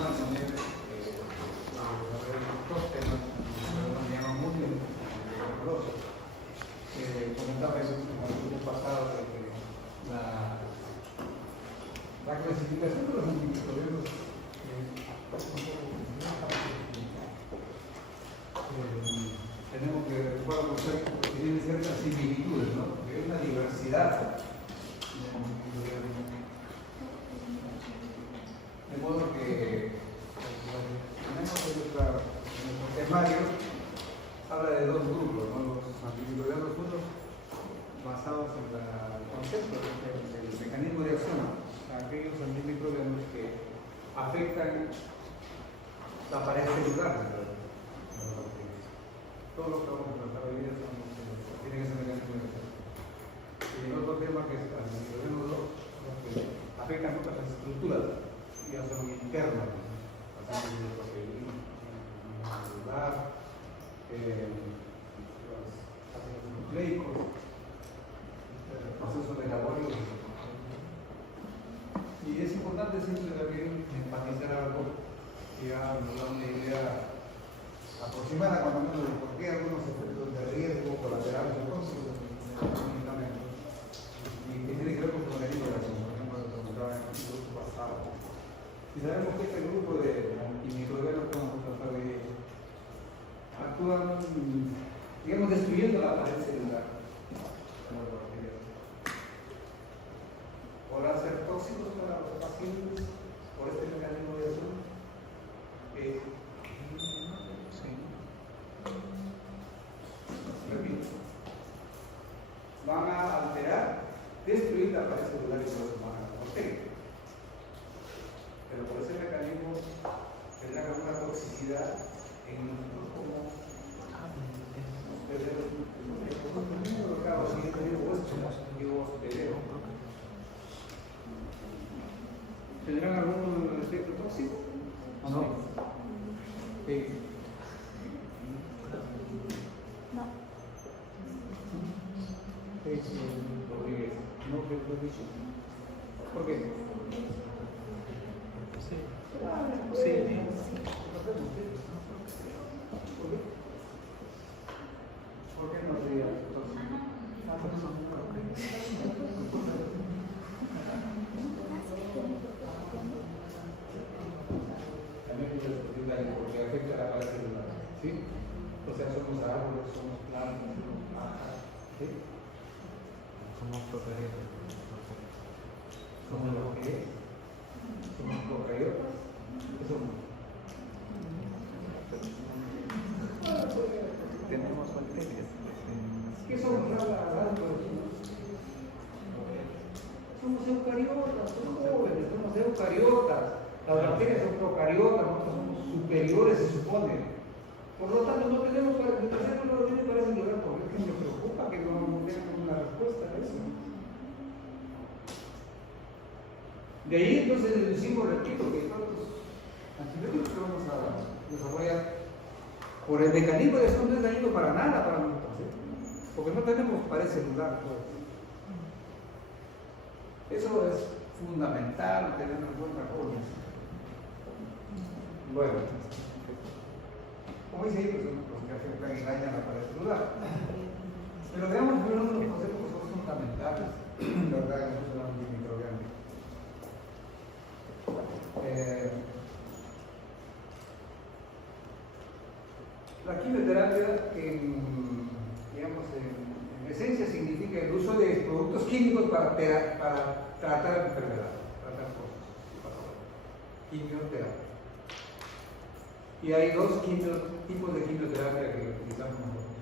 vamos a poner dos temas que nos llaman mucho dolorosos. Comentaba eso en el grupo pasado de que la clasificación de los antimicrobianos tenemos que recordar los conceptos que tienen ciertas similitudes, ¿no? Porque hay una diversidad de antimicrobianos. De modo que tenemos en nuestro temario, habla de dos grupos, ¿no? Los antimicrobianos unos basados en el concepto del mecanismo de acción, aquellos antimicrobianos que afectan la pared celular de los bacterias. Todos los que vamos a tratar hoy día tienen ese mecanismo de acción. Y el otro tema que es antimicrobianos 2, que afectan otras estructuras, ya son internas, así de proteína, celular, los ácidos nucleicos, procesos de laboratorio. Y es importante siempre también enfatizar algo que ya nos da una idea aproximada, cuando menos, de por qué algunos efectos de riesgo colaterales o tóxicos de los medicamentos, y que tiene que ver con el mecanismo de acción, por ejemplo, lo comentaba en el grupo pasado. Y sabemos que este grupo de antimicrobianos que vamos a tratar de actúan, digamos, destruyendo la pared celular de las bacterias. ¿Podrán ser tóxicos para los pacientes por este mecanismo de acción? Sí. Repito. Van a alterar, destruir la pared celular y por eso van a bacterias. Pero por ese mecanismo tendrá una toxicidad en nosotros como ¿tendrán algún efecto tóxico o no? Sí. No. Rodríguez, ¿no creo que lo dicho? ¿Por qué? Sí. Sí. ¿Por qué no sería tóxico? También es posible porque afecta la pared celular, ¿sí? O sea, somos árboles, somos plantas, somos pajas, ¿sí? Somos procariotas. ¿Somos lo que es? ¿Somos procariotas? ¿Qué somos? Tenemos bacterias. ¿Qué somos? Somos eucariotas, somos jóvenes, somos eucariotas. Las bacterias son procariotas, nosotros somos superiores, se supone. Por lo tanto, no tenemos para el cerebro no tiene para ese lugar, porque es que me preocupa que no tengan una respuesta a eso. De ahí entonces deducimos, repito, que todos los antibióticos que vamos a desarrollar por el mecanismo de acción no es dañino para nada para nosotros, ¿eh? Porque no tenemos pared celular. Pues. Eso es fundamental, tener en cuenta cosas. Bueno, como dice ahí, pues son los que afectan y dañan la pared celular. Pero veamos primero unos conceptos que son fundamentales, ¿verdad? En el uso de los antimicrobianos. La quimioterapia, digamos, en esencia significa el uso de productos químicos para tratar enfermedades, tratar cosas. Quimioterapia. Y hay dos tipos de quimioterapia que utilizamos nosotros.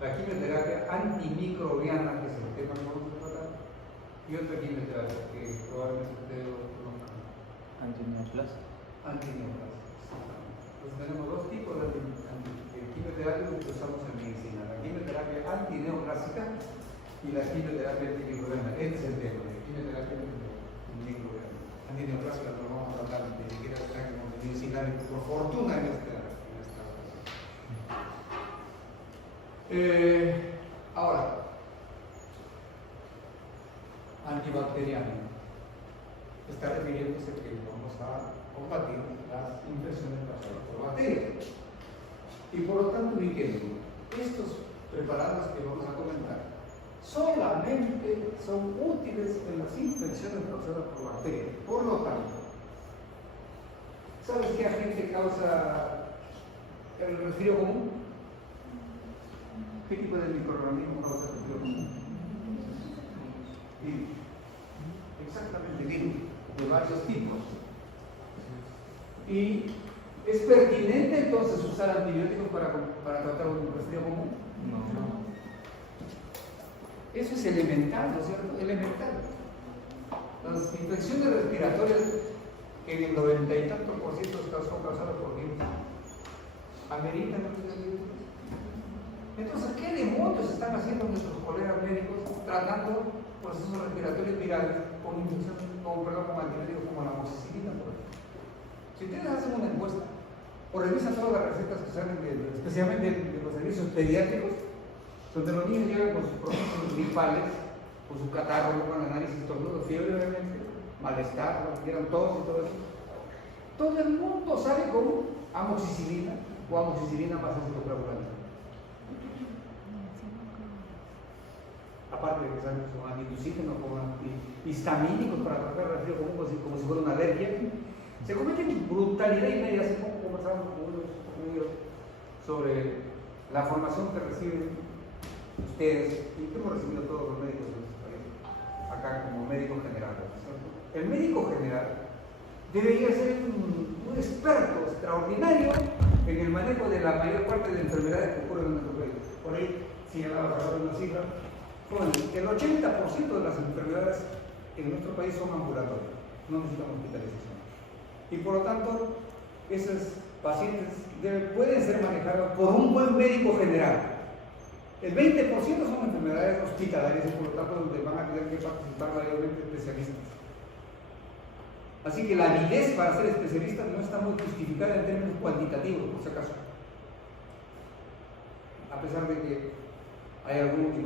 La quimioterapia antimicrobiana, que es el tema que vamos a tratar, y otra quimioterapia que probablemente ustedes lo conozcan. Antineoplasia. Antineoplasia. Entonces tenemos dos tipos de quimioterapia que usamos en medicina. La quimioterapia antineoplásica y la quimioterapia antimicrobiana. Este es el tema de quimioterapia antimicrobiana. Antineoplásica no lo vamos a tratar ni siquiera en medicina, por fortuna en esta ahora, antibacteriano. Está refiriéndose que como vamos a combatir las infecciones causadas por bacterias. Y por lo tanto, ubiquemos, estos preparados que vamos a comentar solamente son útiles en las infecciones causadas por bacterias. Por lo tanto, ¿sabes qué agente causa el resfrío común? ¿Qué tipo de microorganismo causa el resfrío común? Virus. Exactamente, virus de varios tipos. ¿Y es pertinente entonces usar antibióticos para tratar un resfrío común? No. Eso es elemental, ¿no es cierto? Elemental. Las infecciones respiratorias, que en el 90 y tanto por ciento son causadas por virus, ameritan antibióticos. Entonces, ¿qué demonios están haciendo nuestros colegas médicos tratando procesos respiratorios virales con antibióticos como la amoxicilina, por ejemplo? Si ustedes hacen una encuesta o revisan todas las recetas que salen, especialmente de los servicios pediátricos, donde los niños llegan con sus procesos gripales, con su catarro, con la nariz estornudo, fiebre, obviamente, malestar, quieran tos y todo eso, todo el mundo sale con amoxicilina o amoxicilina más acetocoagulante. Aparte de que salen con antitussígenos, con antihistamínicos para tratar el resfrío común como si fuera una alergia, se cometen brutalidad y media. Hace poco conversamos con unos amigos sobre la formación que reciben ustedes y que hemos recibido todos los médicos de nuestro país, acá como médico general. El médico general debería ser un experto extraordinario en el manejo de la mayor parte de enfermedades que ocurren en nuestro país. Por ahí señalaba ahora una cifra. Bueno, el 80% de las enfermedades en nuestro país son ambulatorias, no necesitan hospitalización. Y por lo tanto, esos pacientes pueden ser manejados por un buen médico general. El 20% son enfermedades hospitalarias y por lo tanto donde van a tener que participar mayormente especialistas. Así que la avidez para ser especialista no está muy justificada en términos cuantitativos, por si acaso. A pesar de que hay algún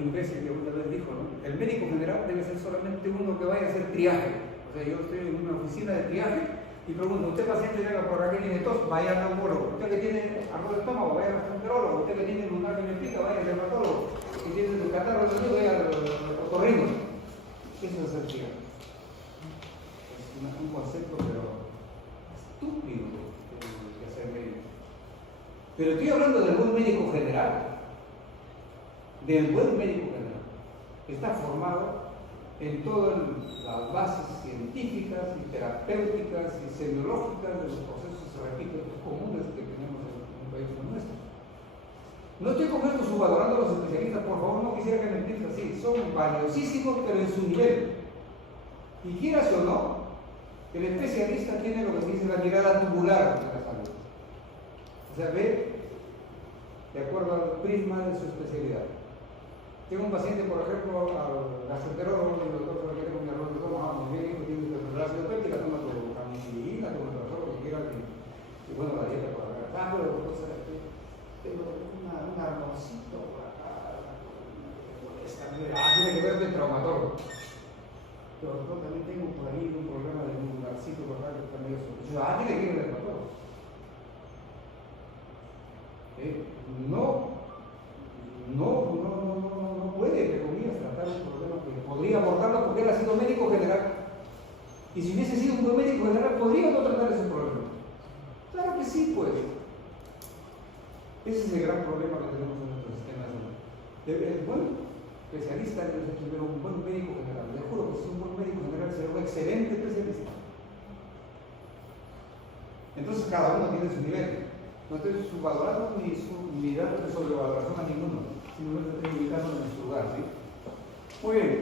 imbécil que alguna vez dijo, ¿no? El médico general debe ser solamente uno que vaya a hacer triaje. O sea, yo estoy en una oficina de triaje y pregunto, ¿usted paciente llega por aquí tiene tos? Vaya al neumólogo. ¿Usted que tiene arroz de estómago? Vaya al gastroenterólogo. ¿Usted que tiene lunar que me pica? Vaya al dermatólogo. ¿Y tiene su catarro de salud? Vaya al otorrino. Eso es hacer triaje. Es un concepto, pero estúpido que hacer médico. Pero estoy hablando del buen médico general. Del buen médico general, que está formado en todas las bases científicas y terapéuticas y semiológicas de los procesos, repito, comunes que tenemos en un país como nuestro. No estoy con esto subvalorando a los especialistas, por favor, no quisiera que me entiendan así, son valiosísimos, pero en su nivel. Y quieras o no, el especialista tiene lo que se dice la mirada tubular de la salud. O sea, ve de acuerdo al prisma de su especialidad. Tengo un paciente, por ejemplo, al gastroenterólogo, el doctor se requiere con mi arroz de estómago, muy bien, tiene enfermedad ciotéptica, toma tu amoxicilina, toma todo lo que quiera, y bueno, la dieta para acá, pero tengo un arrocito por acá, tiene que ver del traumatólogo. Pero yo también tengo por ahí un problema de un larcito por acá que está medio sospechoso. Tiene que ir al dermatólogo. No puede, entre comillas, tratar un problema que podría abordarlo porque él ha sido médico general. Y si hubiese sido un buen médico general, ¿podría o no tratar ese problema? Claro que sí, pues. Ese es el gran problema que tenemos en nuestro sistema de salud. El buen especialista debe ser primero un buen médico general. Le juro que si es un buen médico general será un excelente especialista. Entonces cada uno tiene su nivel. No estoy subvalorando ni dando sobrevaloración a ninguno, simplemente estoy ubicando en su lugar, ¿sí? Muy bien.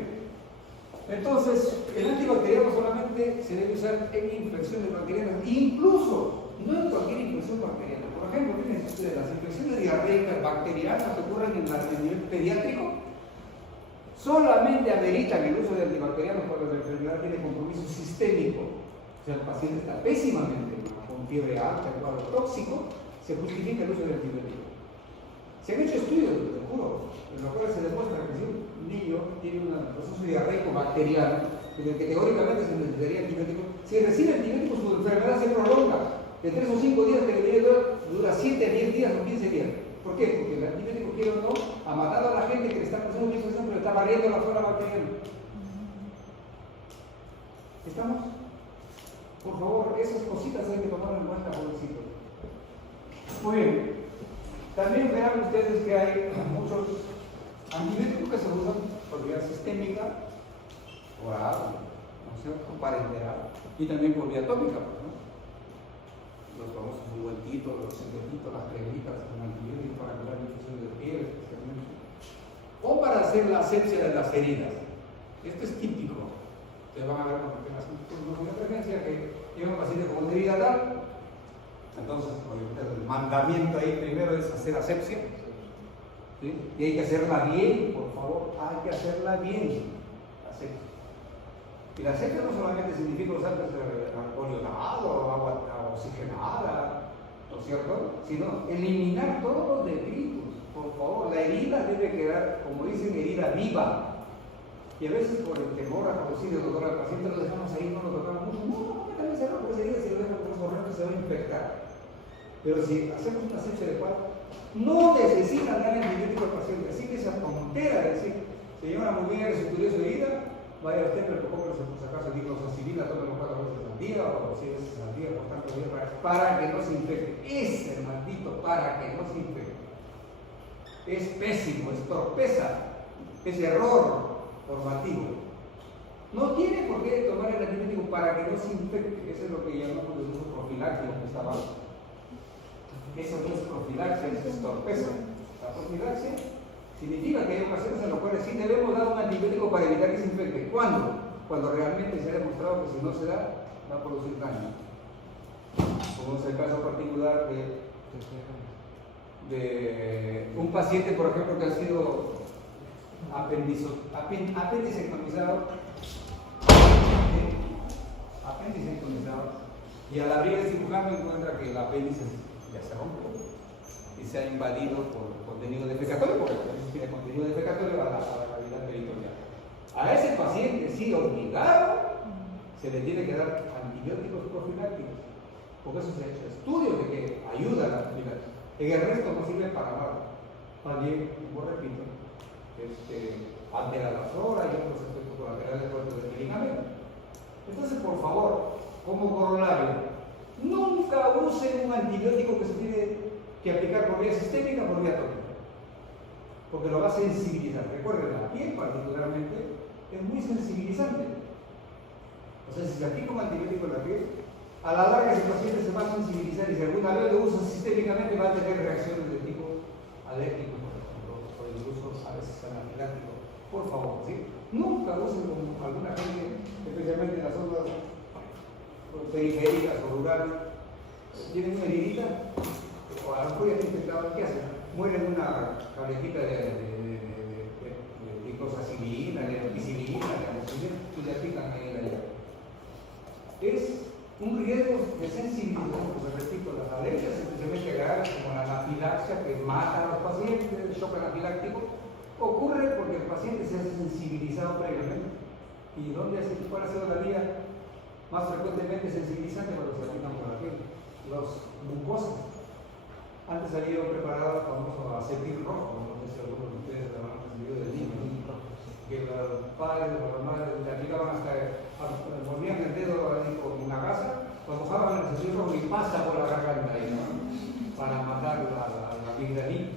Entonces, el antibacteriano solamente se debe usar en infecciones bacterianas, incluso no en cualquier infección bacteriana. Por ejemplo, fíjense ustedes, las infecciones diarreicas bacterianas que ocurren en el nivel pediátrico solamente ameritan el uso de antibacterianos cuando la enfermedad tiene compromiso sistémico. O sea, el paciente está pésimamente con fiebre alta, cuadro tóxico, se justifica el uso del antibiótico. Se han hecho estudios, te juro, en los cuales se demuestra que si un niño tiene un proceso diarreico bacteriano, en el que teóricamente se necesitaría antibiótico, se Si recibe antibióticos, su enfermedad se prolonga. De 3 o 5 días que debería durar, dura 7 a 10 días o 15 días. ¿Por qué? Porque el antibiótico, quiere o no, ha matado a la gente que le está causando una infección, pero está barriendo la flora bacteriana. ¿Estamos? Por favor, esas cositas hay que tomar en cuenta, jovencitos. Muy bien. También verán ustedes que hay muchos antibióticos que se usan por vía sistémica, oral, ¿no es cierto?, parenteral, y también por vía tópica, ¿no? Los famosos ungüentitos, los secretitos, las cremitas con antibióticos para curar infecciones de piel, especialmente. O para hacer la asepsia de las heridas. Esto es típico. Ustedes van a ver cuando tengan una emergencia que llega un paciente con una herida tal. Entonces, el mandamiento ahí primero es hacer asepsia. ¿Sí? Y hay que hacerla bien, por favor, hay que hacerla bien. Asepsia. Y la asepsia no solamente significa usar alcohol ionado, agua oxigenada, ¿no es cierto? Sino eliminar todos los detritos. Por favor, la herida debe quedar, como dicen, herida viva. Y a veces por el temor a producir el dolor al paciente lo dejamos ahí, no lo tocamos mucho. No, también se por esa herida, si lo dejan por corriente se va a infectar. Pero si hacemos una asepsia adecuada, no necesitan dar antibiótico al paciente. Así que esa tontera de decir, señora, muy bien, se estudió su herida, vaya usted, pero por si acaso diclofosfamida, tómelo 4 veces al día o 6 veces al día, por tanto días para que no se infecte. Ese maldito para que no se infecte. Es pésimo, es torpeza, es error formativo. No tiene por qué tomar el antibiótico para que no se infecte. Eso es lo que llamamos el uso profiláctico que está abajo. Eso no es profilaxia, eso es torpeza. La profilaxia significa que hay ocasiones en las cuales sí debemos dar un antibiótico para evitar que se infecte. ¿Cuándo? Cuando realmente se ha demostrado que si no se da, va a producir daño. Como es el caso particular de un paciente, por ejemplo, que ha sido apendicectomizado, y al abrir el cirujano encuentra que el apéndice ya se rompió y se ha invadido por contenido defecatorio, porque tiene contenido defecatorio a la cavidad peritoneal. A ese paciente, sí, obligado, se le tiene que dar antibióticos profilácticos, porque eso se ha hecho estudios de que ayuda a la profilaxis. En el resto no sirve para nada. Más bien, como repito, altera la flora y otros efectos colaterales del medicamento. Entonces, por favor, como corolario, nunca usen un antibiótico que se tiene que aplicar por vía sistémica o por vía tópica, porque lo va a sensibilizar. Recuerden, la piel particularmente es muy sensibilizante. O sea, si se aplica un antibiótico en la piel, a la larga ese paciente se va a sensibilizar y si alguna vez lo usa sistémicamente va a tener reacciones de tipo alérgico, por ejemplo, por el uso a veces anafiláctico. Por favor, ¿sí? Nunca usen como alguna gente, especialmente en las zonas periféricas o rurales, tienen una heridita, o a lo mejor ya está infectado, ¿qué hacen? Mueren una cablecita de diclofosfamida, de ampicilina, de amoxicilina, y le aplican ahí en la llaga. Es un riesgo de sensibilización, porque repito, las alergias, especialmente graves como la anafilaxia, que mata a los pacientes, el shock anafiláctico, ocurre porque el paciente se ha sensibilizado previamente. ¿Y cuál ha sido la vía más frecuentemente sensibilizante cuando se aplican por la piel? Los mucosas. Antes había preparado el famoso acetil rojo, no sé si algunos de ustedes lo han recibido del niño, que los padres o las madres le aplicaban volvían el dedo con una gasa, lo mojaban en el acetil rojo y pasa por la garganta ahí, ¿no? Para matar la amigdalina.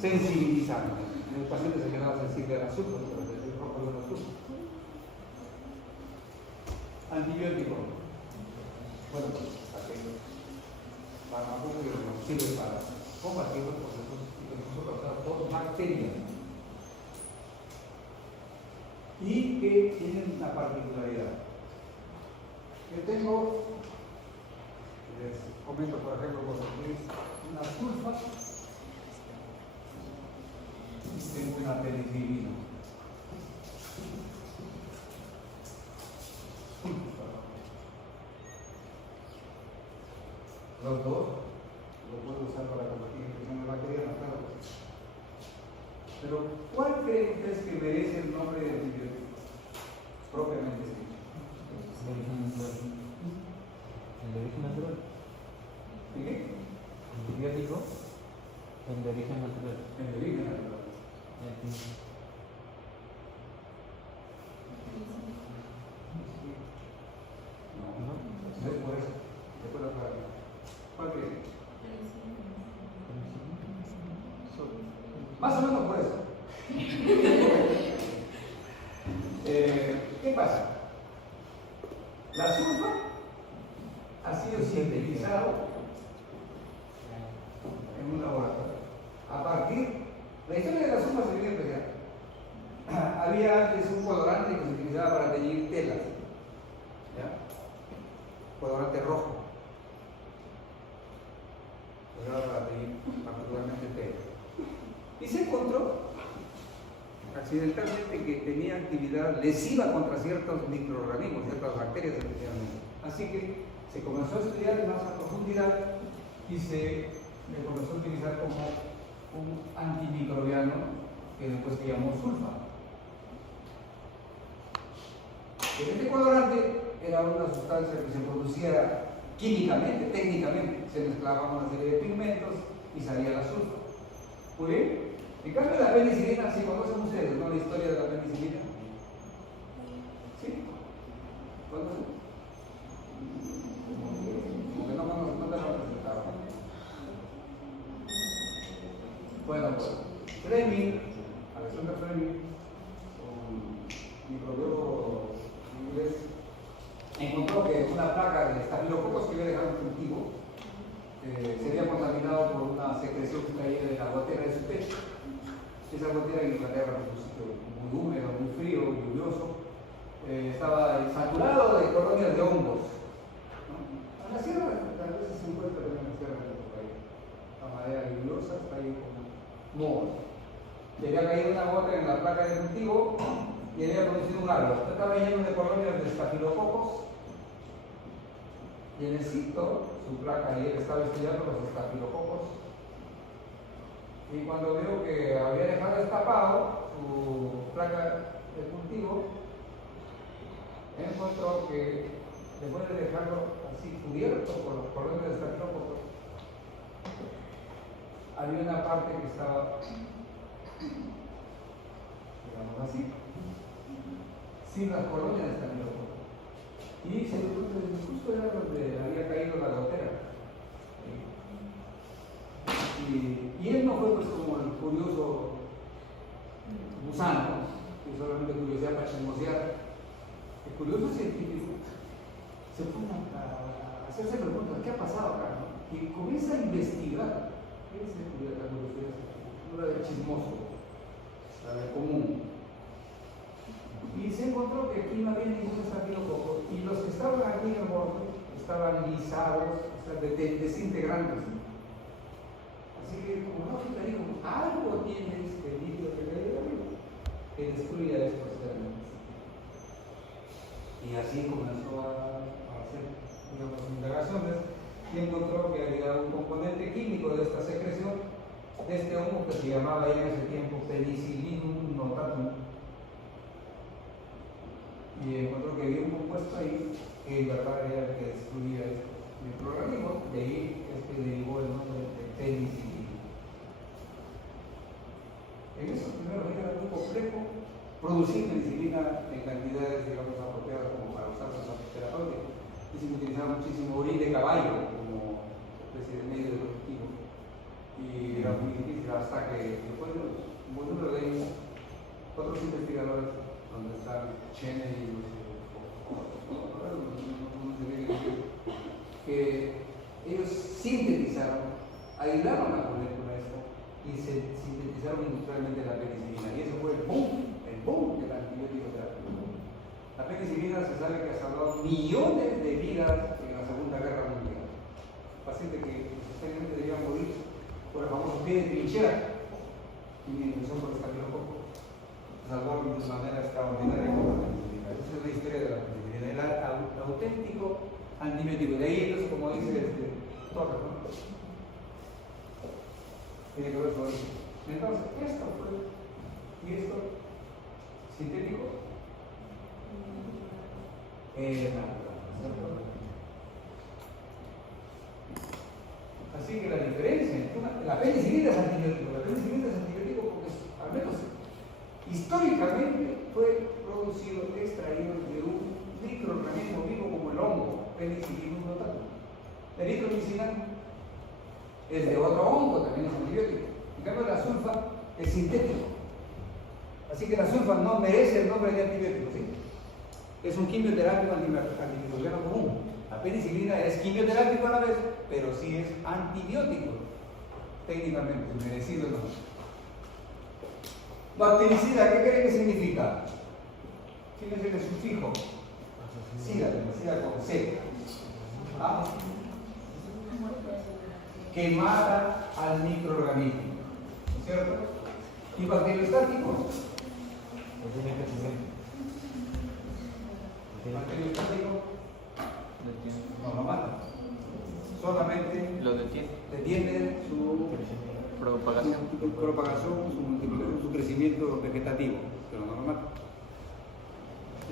Sensibilizando. El paciente se quedaba sensible al azúcar, pero el rojo no al azúcar. Antibiótico. Bueno, farmacéutico sirve para combatir los procesos infecciosos causados por bacterias. Y que tienen una particularidad. Yo tengo, les comento por ejemplo, una sulfa. Tengo una penicilina. Los dos lo puedo usar para combatir infecciones bacterianas, claro. Pero, ¿cuál creen ustedes que merece el nombre de antibiótico? Propiamente dicho. Más o menos por eso. ¿Qué pasa? La sulfa ha sido sintetizado en un laboratorio. A partir, la historia de la sulfa se viene especial. Había antes un colorante que se utilizaba para teñir telas, ¿ya? Colorante rojo. Se usaba para teñir particularmente telas. Y se encontró accidentalmente que tenía actividad lesiva contra ciertos microorganismos, ciertas bacterias especialmente. Así que se comenzó a estudiar más a profundidad y se le comenzó a utilizar como un antimicrobiano que después se llamó sulfa. Este colorante era una sustancia que se producía químicamente, técnicamente, se mezclaban una serie de pigmentos y salía la sulfa. Muy bien. En cambio, la penicilina, ¿sí conocen ustedes, no? La historia de la penicilina. ¿Sí? ¿Conocen? Como que no conocen, no te lo presentaron. Bueno, pues, Fleming, Alexander Fleming, un microbiólogo inglés, encontró que una placa de estafilococos que había dejado en cultivo se había contaminado por una secreción que caía de la gotera de su pecho. Esa gotera en Inglaterra, en un sitio muy húmedo, muy frío, lluvioso, estaba saturado de colonias de hongos. ¿No? En la sierra, tal vez se encuentra en la sierra de otro país. La madera lluviosa está ahí como mohos. Le había caído una gota en la placa de cultivo y había producido un árbol. Estaba lleno de colonias de estafilococos. Y en el sitio, su placa y él estaba estudiando los estafilococos. Y cuando vio que había dejado destapado su placa de cultivo, encontró que después de dejarlo así cubierto por los colonias de estafilococos, había una parte que estaba, digamos así, sin las colonias de estafilococos. Y se dio cuenta de que justo era donde había caído la gotera. Y él no fue pues como el curioso gusano, que solamente curiosidad para chismosear. El curioso científico se pone a hacerse preguntas, ¿qué ha pasado acá? ¿No? Y comienza a investigar. ¿Qué es la curiosidad? No era de chismoso, la de común. Y se encontró que aquí no había ningún estafilococo y los que estaban aquí en el borde estaban lisados, o sea, desintegrantes. Así que, como lógica, digo, algo tiene este líquido que cae de arriba que destruye a estos elementos. Y así comenzó a hacer, digamos, indagaciones y encontró que había un componente químico de esta secreción, de este hongo que se llamaba ya en ese tiempo Penicillium notatum. Y encontró que había un compuesto ahí que en verdad era el que destruía estos microorganismos, de ahí es que derivó el nombre de penicilina. En esos primeros días era muy complejo producir penicilina en cantidades, digamos, apropiadas como para usar los terapéuticos. Y se utilizaba muchísimo orín de caballo como especie de medio de cultivo. Y era muy difícil hasta que después de uno de otros investigadores, donde están Cheney y que ellos sintetizaron, aislaron la molécula esta y se sintetizaron industrialmente la penicilina. Y eso fue el boom del antibiótico terapéutico. La penicilina se sabe que ha salvado millones de vidas en la Segunda Guerra Mundial. Pacientes que necesariamente debían morir por el famoso pie de trinchera y mi infección por estafilococo salvó de manera extraordinaria con la penicilina. Esa es la historia de la penicilina, el auténtico antibiótico. De ahí ellos, como dice Torres, ¿no? Tiene que ver con eso. Entonces, esto fue, y esto, sintético, así que la diferencia entre la penicilina es antibiótico. La penicilina es antibiótico porque, al menos históricamente, fue producido, extraído de un microorganismo vivo como el hongo, Penicillium notatum. La eritromicina es de otro hongo, también es antibiótico. En cambio, la sulfa es sintético. Así que la sulfa no merece el nombre de antibiótico, ¿sí? Es un quimioterápico antimicrobiano común. La penicilina es quimioterápico a la vez, pero sí es antibiótico, técnicamente, merecido el nombre. Bactericida, ¿qué creen que significa? ¿Quién es el sufijo? Sida con C. ¿Ah? Que mata al microorganismo, ¿cierto? ¿Y bacteriostático? Bacteriostático no lo mata, solamente Lo detiene. detiene su Propagación. su multiplicación, su crecimiento vegetativo, pero no lo mata.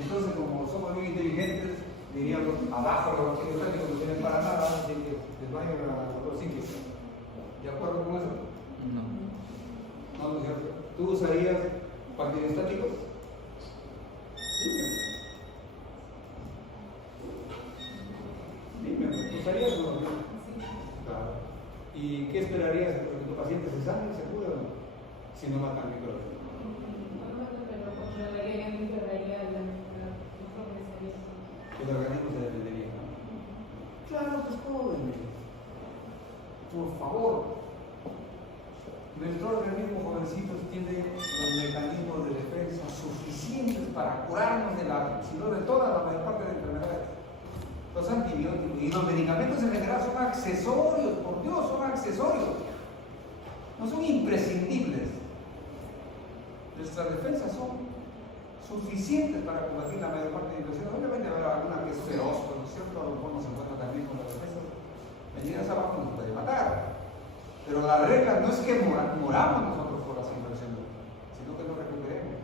Entonces, como somos muy inteligentes, diríamos, abajo los bacteriostáticos no tienen para nada, así que les vayan a otros sitios. ¿De acuerdo con eso? No. No, no es cierto. ¿Tú usarías bacteriostáticos? Dime, ¿tú usarías o no? Claro. ¿Y qué esperarías? ¿Que tu paciente se sane, se cure o no? Si no matan microbios. El organismo se defendería, ¿no? Claro que joven. Por favor. Nuestro organismo, jovencitos, tiene los mecanismos de defensa suficientes para curarnos de la, si no de toda la mayor parte de enfermedades. Los antibióticos y los medicamentos en general son accesorios, por Dios, son accesorios. No son imprescindibles. Nuestras defensas son suficientes para combatir la mayor parte de infecciones. Obviamente habrá alguna que es feroz, ¿no es cierto? A lo mejor nos encuentra también con las defensas. Venidas abajo nos puede matar. Pero la regla no es que moramos nosotros por las infecciones, sino que nos recuperemos.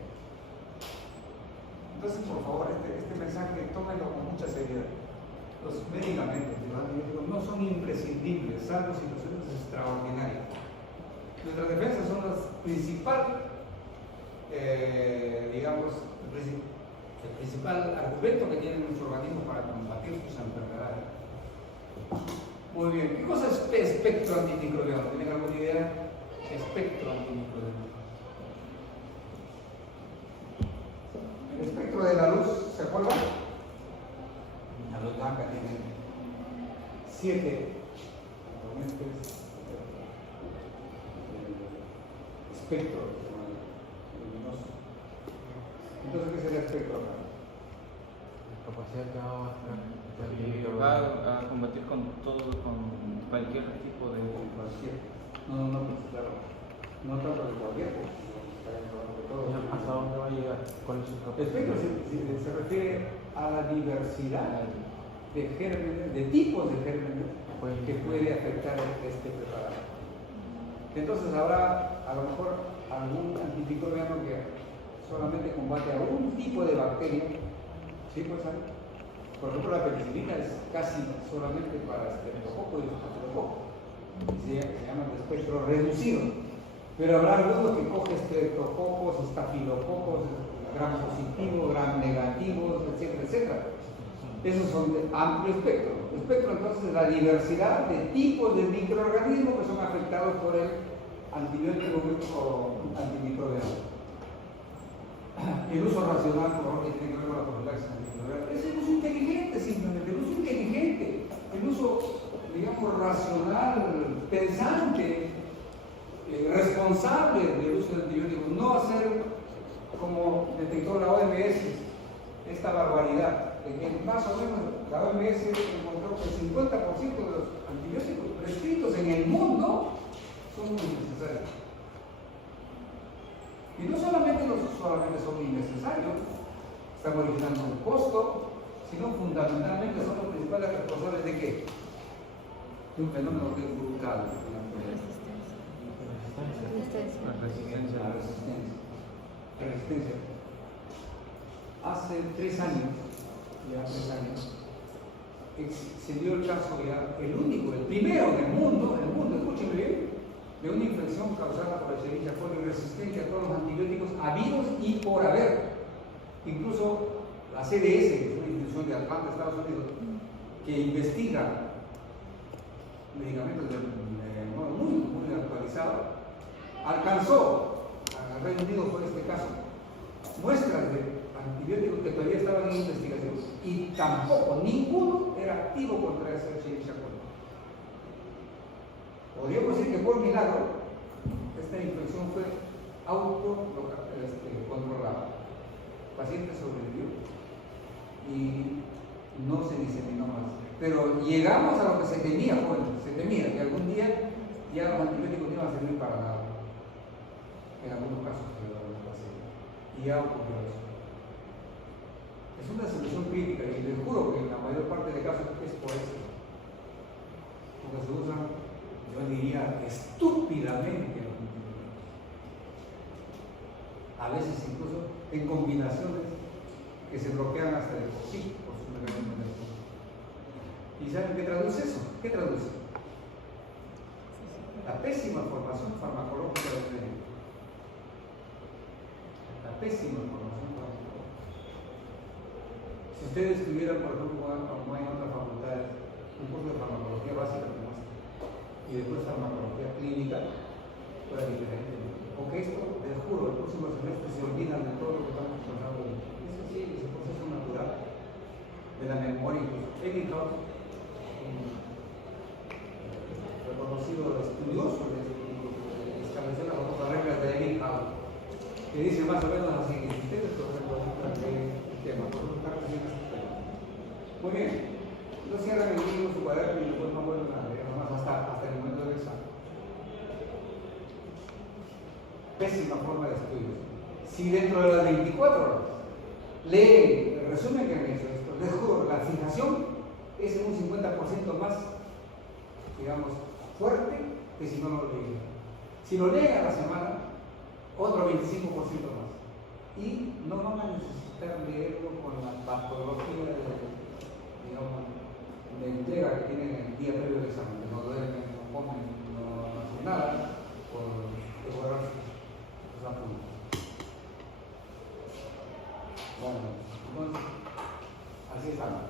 Entonces, por favor, este mensaje tómenlo con mucha seriedad. Los medicamentos y los antibióticos no son imprescindibles, salvo situaciones extraordinarias. Nuestras defensas son las principales, digamos, el principal argumento que tiene nuestro organismo para combatir sus enfermedades. Muy bien, ¿qué cosa es espectro antimicrobiano? ¿Tienen alguna idea? Espectro antimicrobiano. El espectro de la luz, ¿se acuerdan? La luz blanca tiene 7 componentes espectro luminoso. Entonces, ¿qué sería espectro acá? La capacidad que va a combatir con cualquier tipo de. No, pues claro. No tanto de cualquier, ¿Hasta dónde va a llegar? ¿Cuál es su capacidad? Espectro se refiere a la diversidad de gérmenes, de tipos de gérmenes que puede afectar este preparado. Entonces habrá a lo mejor algún antimicrobiano que solamente combate a un tipo de bacteria. ¿Sí? Pues, por ejemplo, la penicilina es casi solamente para estreptococo y estafilococo. Se llama de espectro reducido. Pero habrá algunos que coge estreptococos, estafilococos, gram positivo, gram negativos, etcétera, etcétera. Esos son de amplio espectro. Espectro entonces es la diversidad de tipos de microorganismos que son afectados por el antibiótico o antimicrobiano. El uso racional, por favor, que tiene que ver con la profilaxis antimicrobiana, es el uso inteligente, simplemente, el uso inteligente, el uso, digamos, racional, pensante, responsable del uso de antibióticos, no hacer como detectó la OMS esta barbaridad, de que más o menos la OMS encontró que el 50% de los antibióticos prescritos en el mundo son muy innecesarios. Y no solamente son innecesarios, están originando un costo, sino fundamentalmente son los principales responsables de qué? De un fenómeno que es brutal. La resistencia. Hace 3 años, se dio el caso ya, el único, el primero en el mundo, escúchenme bien, de una infección causada por Escherichia coli resistente a todos los antibióticos habidos y por haber. Incluso la CDS, que es una institución de Atlanta, Estados Unidos, que investiga medicamentos de modo muy actualizado, alcanzó el Reino Unido fue este caso, muestras de antibióticos que todavía estaban en investigación y tampoco, ninguno era activo contra ese Escherichia coli. Podríamos decir que por milagro esta infección fue controlada. El paciente sobrevivió y no se diseminó más. Pero llegamos a lo que se temía, bueno, se temía que algún día ya los antibióticos no iban a servir para nada. En algunos casos, y ya ocurrió eso. Es una situación crítica y les juro que en la mayor parte de casos es por eso. Porque se usan, yo diría, estúpidamente los antibióticos. A veces incluso en combinaciones que se bloquean hasta de por sí, por su mecanismo de acción. ¿Y saben qué traduce eso? ¿Qué traduce? La pésima formación farmacológica del médico. La pésima formación farmacológica. Si ustedes tuvieran, por ejemplo, como hay en otras facultades, un curso de farmacología básica como este, y después farmacología clínica, fuera diferente. Porque esto, les juro, el próximo semestre se olvidan de todo lo que estamos tratando de. Eso sí, es el proceso natural de la memoria. Ebbinghaus, reconocido estudioso estableció las otras reglas de Ebbinghaus, que dice más o menos así: que ustedes reconozcan el tema, por eso están haciendo este tema. Muy bien, no cierran el libro, su cuaderno y después no vuelven a leer más hasta el momento del examen. Pésima forma de estudio. Si dentro de las 24 horas leen el resumen que han hecho, les juro, la fijación es en un 50% más, digamos, fuerte que si no lo leen. Si lo leen a la semana, otro 25% más. Y no van a necesitar leerlo con la patología de entrega que tienen el día previo del examen, que no duermen, no comen, no hacen nada, por devorarse. Bueno, entonces, así estamos.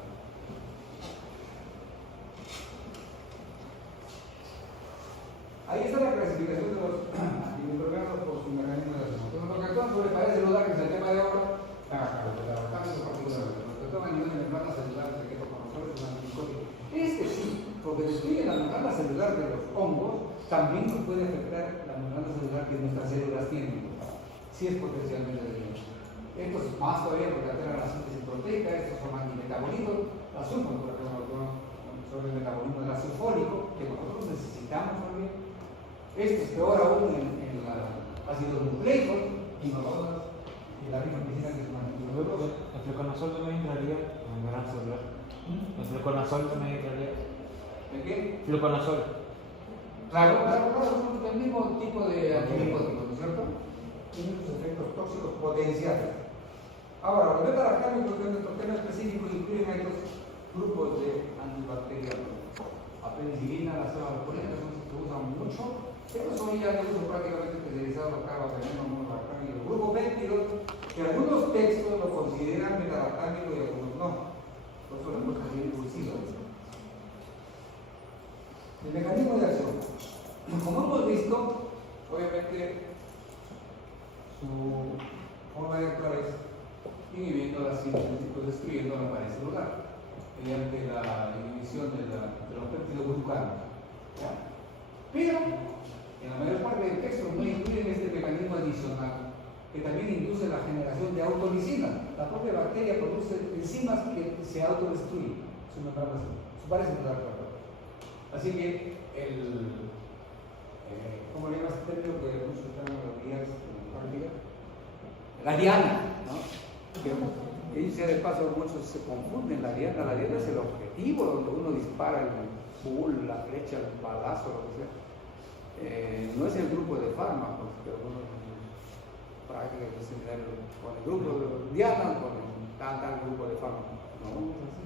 Ahí está la clasificación de los antimicrobianos por su mecanismo de acción. Entonces, lo que actúan sobre paredes celulares, que es el tema de ahora, los que toman nivel de membrana celular, que conocemos es un antimicótico. Este sí, porque destruye la membrana celular de los hongos, también nos puede afectar la membrana celular que nuestras células tienen. Sí es potencialmente dañino. Estos más todavía porque alteran la síntesis proteica, estos son antimetabolitos, la sulfón, por ejemplo, sobre el metabolismo del ácido fólico, que nosotros necesitamos también. Esto es peor aún en la ácidos nucleicos y nosotros, y la misma medicina que es una antibiótica. El fluconazol también entraría en membrana celular. El fluconazol también entraría. ¿De qué? Fluconazol. Claro, son del mismo tipo de antimicóticos, ¿no es cierto? Tienen sus efectos tóxicos potenciales. Ahora, los beta-lactámicos, que es nuestro tema específico, incluyen a estos grupos de antibacterianos. La penicilina, la cefalopurina, que se usan mucho. Estos son ya de uso prácticamente especializados acá, bacterianos, monolactámicos. El grupo péptidos, que algunos textos lo consideran beta-lactámico y algunos no. Por eso lo hemos conseguido impulsivo. El mecanismo de acción. Como hemos visto, obviamente su forma de actuar es inhibiendo la síntesis, pues destruyendo la pared celular mediante la inhibición de los péptidos glucanos. Pero en la mayor parte del texto no incluyen este mecanismo adicional que también induce la generación de autolisinas. La propia bacteria produce enzimas que se autodestruyen. Su membrana celular. Así que ¿cómo le llamas este término que muchos están en las guías en práctica? La diana, ¿no? Que dice de paso, muchos se confunden. La diana es el objetivo donde uno dispara el full, la flecha, el balazo, lo que sea. No es el grupo de fármacos, pero uno práctica que se da con el grupo de diana, con tal grupo de fármacos. No, es así.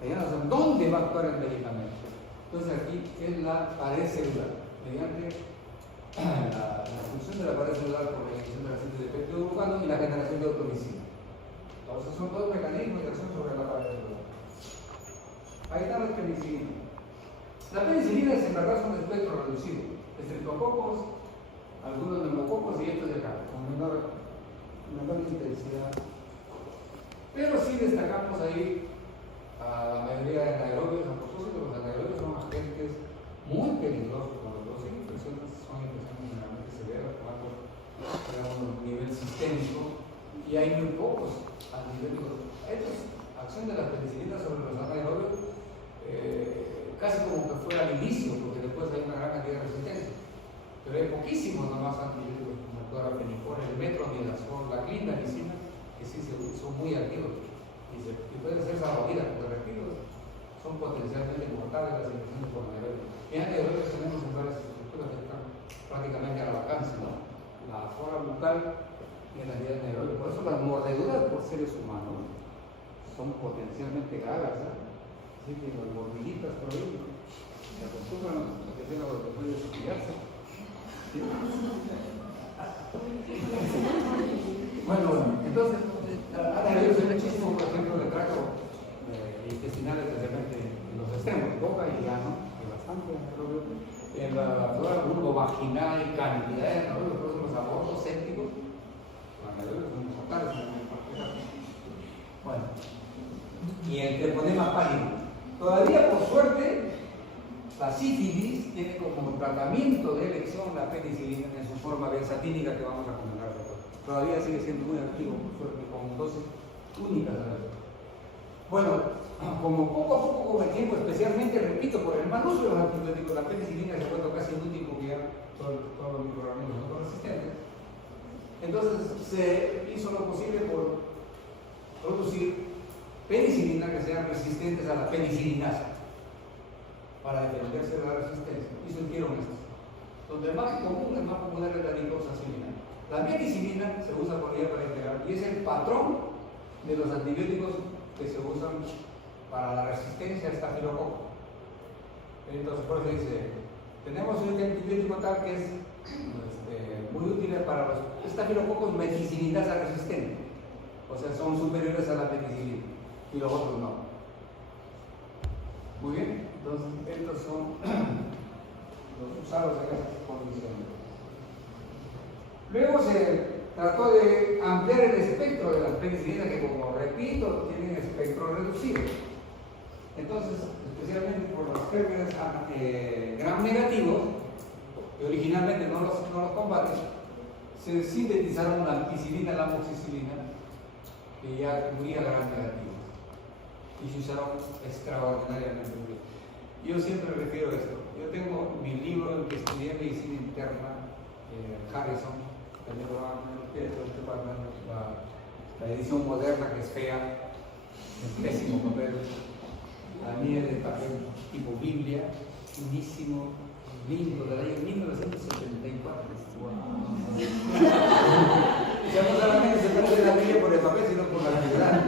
La diana es dónde va a actuar el medicamento. Entonces aquí es la pared celular, mediante la función de la pared celular por la inhibición de la síntesis de peptidoglucano y la generación de autolisina. Entonces son dos mecanismos de acción sobre la pared celular. Ahí está la penicilina. La penicilina es en verdad un espectro reducido. Estreptococos, algunos neumococos y estos de acá, con menor intensidad. Pero sí destacamos ahí a la mayoría de anaerobios. A propósito, los anaerobios son agentes muy peligrosos cuando los infecciones son infecciones generalmente severas, cuando a un nivel sistémico, y hay muy pocos antibióticos. Esta acción de la penicilina sobre los anaerobios casi como que fue al inicio, porque después hay una gran cantidad de resistencia, pero hay poquísimos nomás antibióticos como el cloraphenicol, el metronidazol, la clindamicina, que sí son muy activos y pueden ser salvavidas, porque repito, son potencialmente mortales las infecciones por anaerobios. En anaerobios tenemos en varias estructuras que están prácticamente a la vacancia, ¿no? La flora bucal y en la vida anaerobia. Por eso las mordeduras por seres humanos son potencialmente graves, ¿eh? Así que las mordiditas por ahí se acostumbran a que tengan lo que puede descuidarse. ¿Sí? Bueno, entonces, anaerobios son muchísimos, por ejemplo, de tracto intestinal, especialmente en los extremos, boca y ano, hay bastante anaerobio. En la flora vulvovaginal hay cantidad de anaerobios, por ejemplo, los abortos sépticos, los anaerobios son mortales en el parque. Bueno, y el treponema pálido. Todavía, por suerte, la sífilis tiene como tratamiento de elección la penicilina en su forma benzatínica que vamos a comentar después. Todavía sigue siendo muy activo, por suerte, con dosis únicas a la vez. Bueno, como poco a poco con el tiempo, especialmente, repito, por el mal uso de los antibióticos, la penicilina se ha vuelto casi inútil porque ya todos los microorganismos son resistentes. Entonces se hizo lo posible por producir penicilina que sean resistentes a la penicilinasa para defenderse de la resistencia. Y surgieron estos, donde el más común, el más popular es la nitroxazolina. La penicilina se usa por ella para integrar y es el patrón de los antibióticos que se usan para la resistencia a estafilococo. Entonces, por eso dice, tenemos un antibiótico tal que es muy útil para los estafilococos meticinidasa resistentes, o sea, son superiores a la penicilina, y los otros no. Muy bien, entonces estos son los usados en esas condiciones. Luego se trató de ampliar el espectro de las penicilinas que, como repito, tienen espectro reducido. Entonces, especialmente por los gérmenes gram negativos, que originalmente no los combaten, se sintetizaron la ampicilina, la amoxicilina, que ya cubría gram negativos, y se usaron extraordinariamente bien. Yo siempre refiero a esto. Yo tengo mi libro en que estudié medicina interna, Harrison, la edición moderna, que es fea, es pésimo papel. La mía es de papel tipo Biblia, finísimo, lindo, del año 1974. Ya no solamente se parece la Biblia por el papel, sino por la calidad.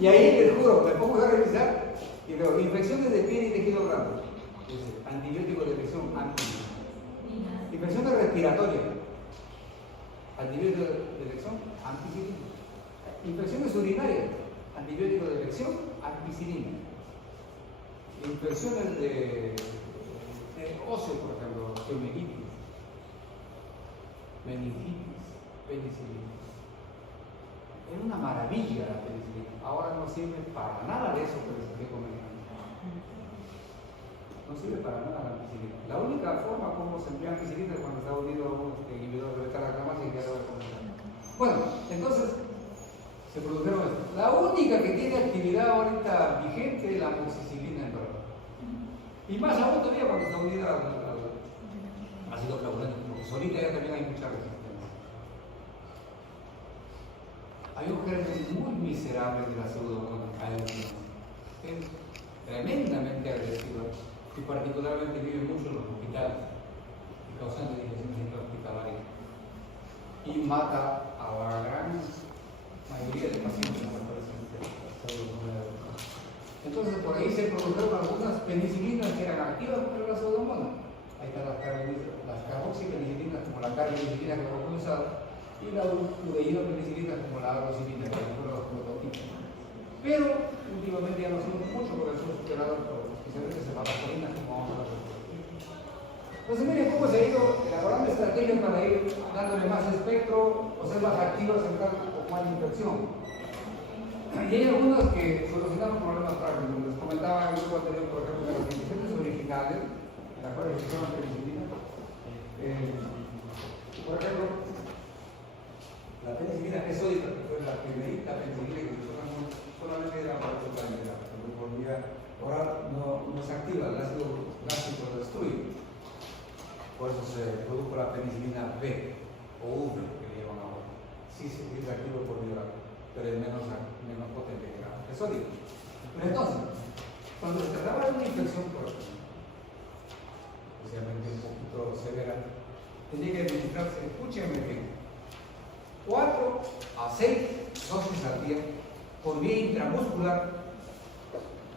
Y ahí les juro, me pongo a revisar y veo infecciones de piel y tejido blando, antibiótico de elección, infecciones respiratorias, antibiótico de elección, ampicilina. Infecciones urinarias, antibiótico de elección, ampicilina. Infecciones de óseo, por ejemplo, geomelitis, meningitis, penicilina. Era una maravilla la penicilina. Ahora no sirve para nada de eso que les estoy comentando. No sirve para nada la ampicilina. La única forma como se emplea ampicilina es cuando está unido a un inhibidor de beta-lactamasa, y ya lo voy a comentar. Bueno, entonces se produjeron esto. La única que tiene actividad ahorita vigente es la amoxicilina en verdad. Y más aún todavía cuando está unida al ácido clavulánico, porque solita ya también hay mucha resistencia. Hay un germen muy miserable de la pseudomonas, es tremendamente agresiva y particularmente vive mucho en los hospitales y causando digestión intrahospitalaria y mata a la gran mayoría de pacientes con pseudomonas. Entonces por ahí se produjeron algunas penicilinas que eran activas contra la pseudomonas. Ahí están las carboxipenicilinas, como la carboxicilina que hemos usado, y la ureína penicilina como la arrocilina, que fueron los prototipos. Pero últimamente ya no son mucho porque son superados por especialmente cefalosporina, como vamos a ver. Entonces, miren cómo se ha ido elaborando estrategias para ir dándole más espectro o ser más activos en caso o más infección. Y hay algunos que solucionaron problemas prácticos. Les comentaba en el grupo anterior, por ejemplo, de las infecciones originales, en las cuales se llama penicilina. Por ejemplo, la penicilina es sódica, que fue la primerita penicilina que usamos solamente era para la porque por vía oral no se activa, el ácido gástrico lo destruye. Por eso se produjo la penicilina B o V, que le llaman ahora. Sí se utiliza activo por vía oral, pero es menos potente que la sódica. Pero entonces, cuando se trataba de una infección, por ejemplo, especialmente un poquito severa, tenía que administrarse, escúchenme bien, 4 a 6 dosis al día por vía intramuscular,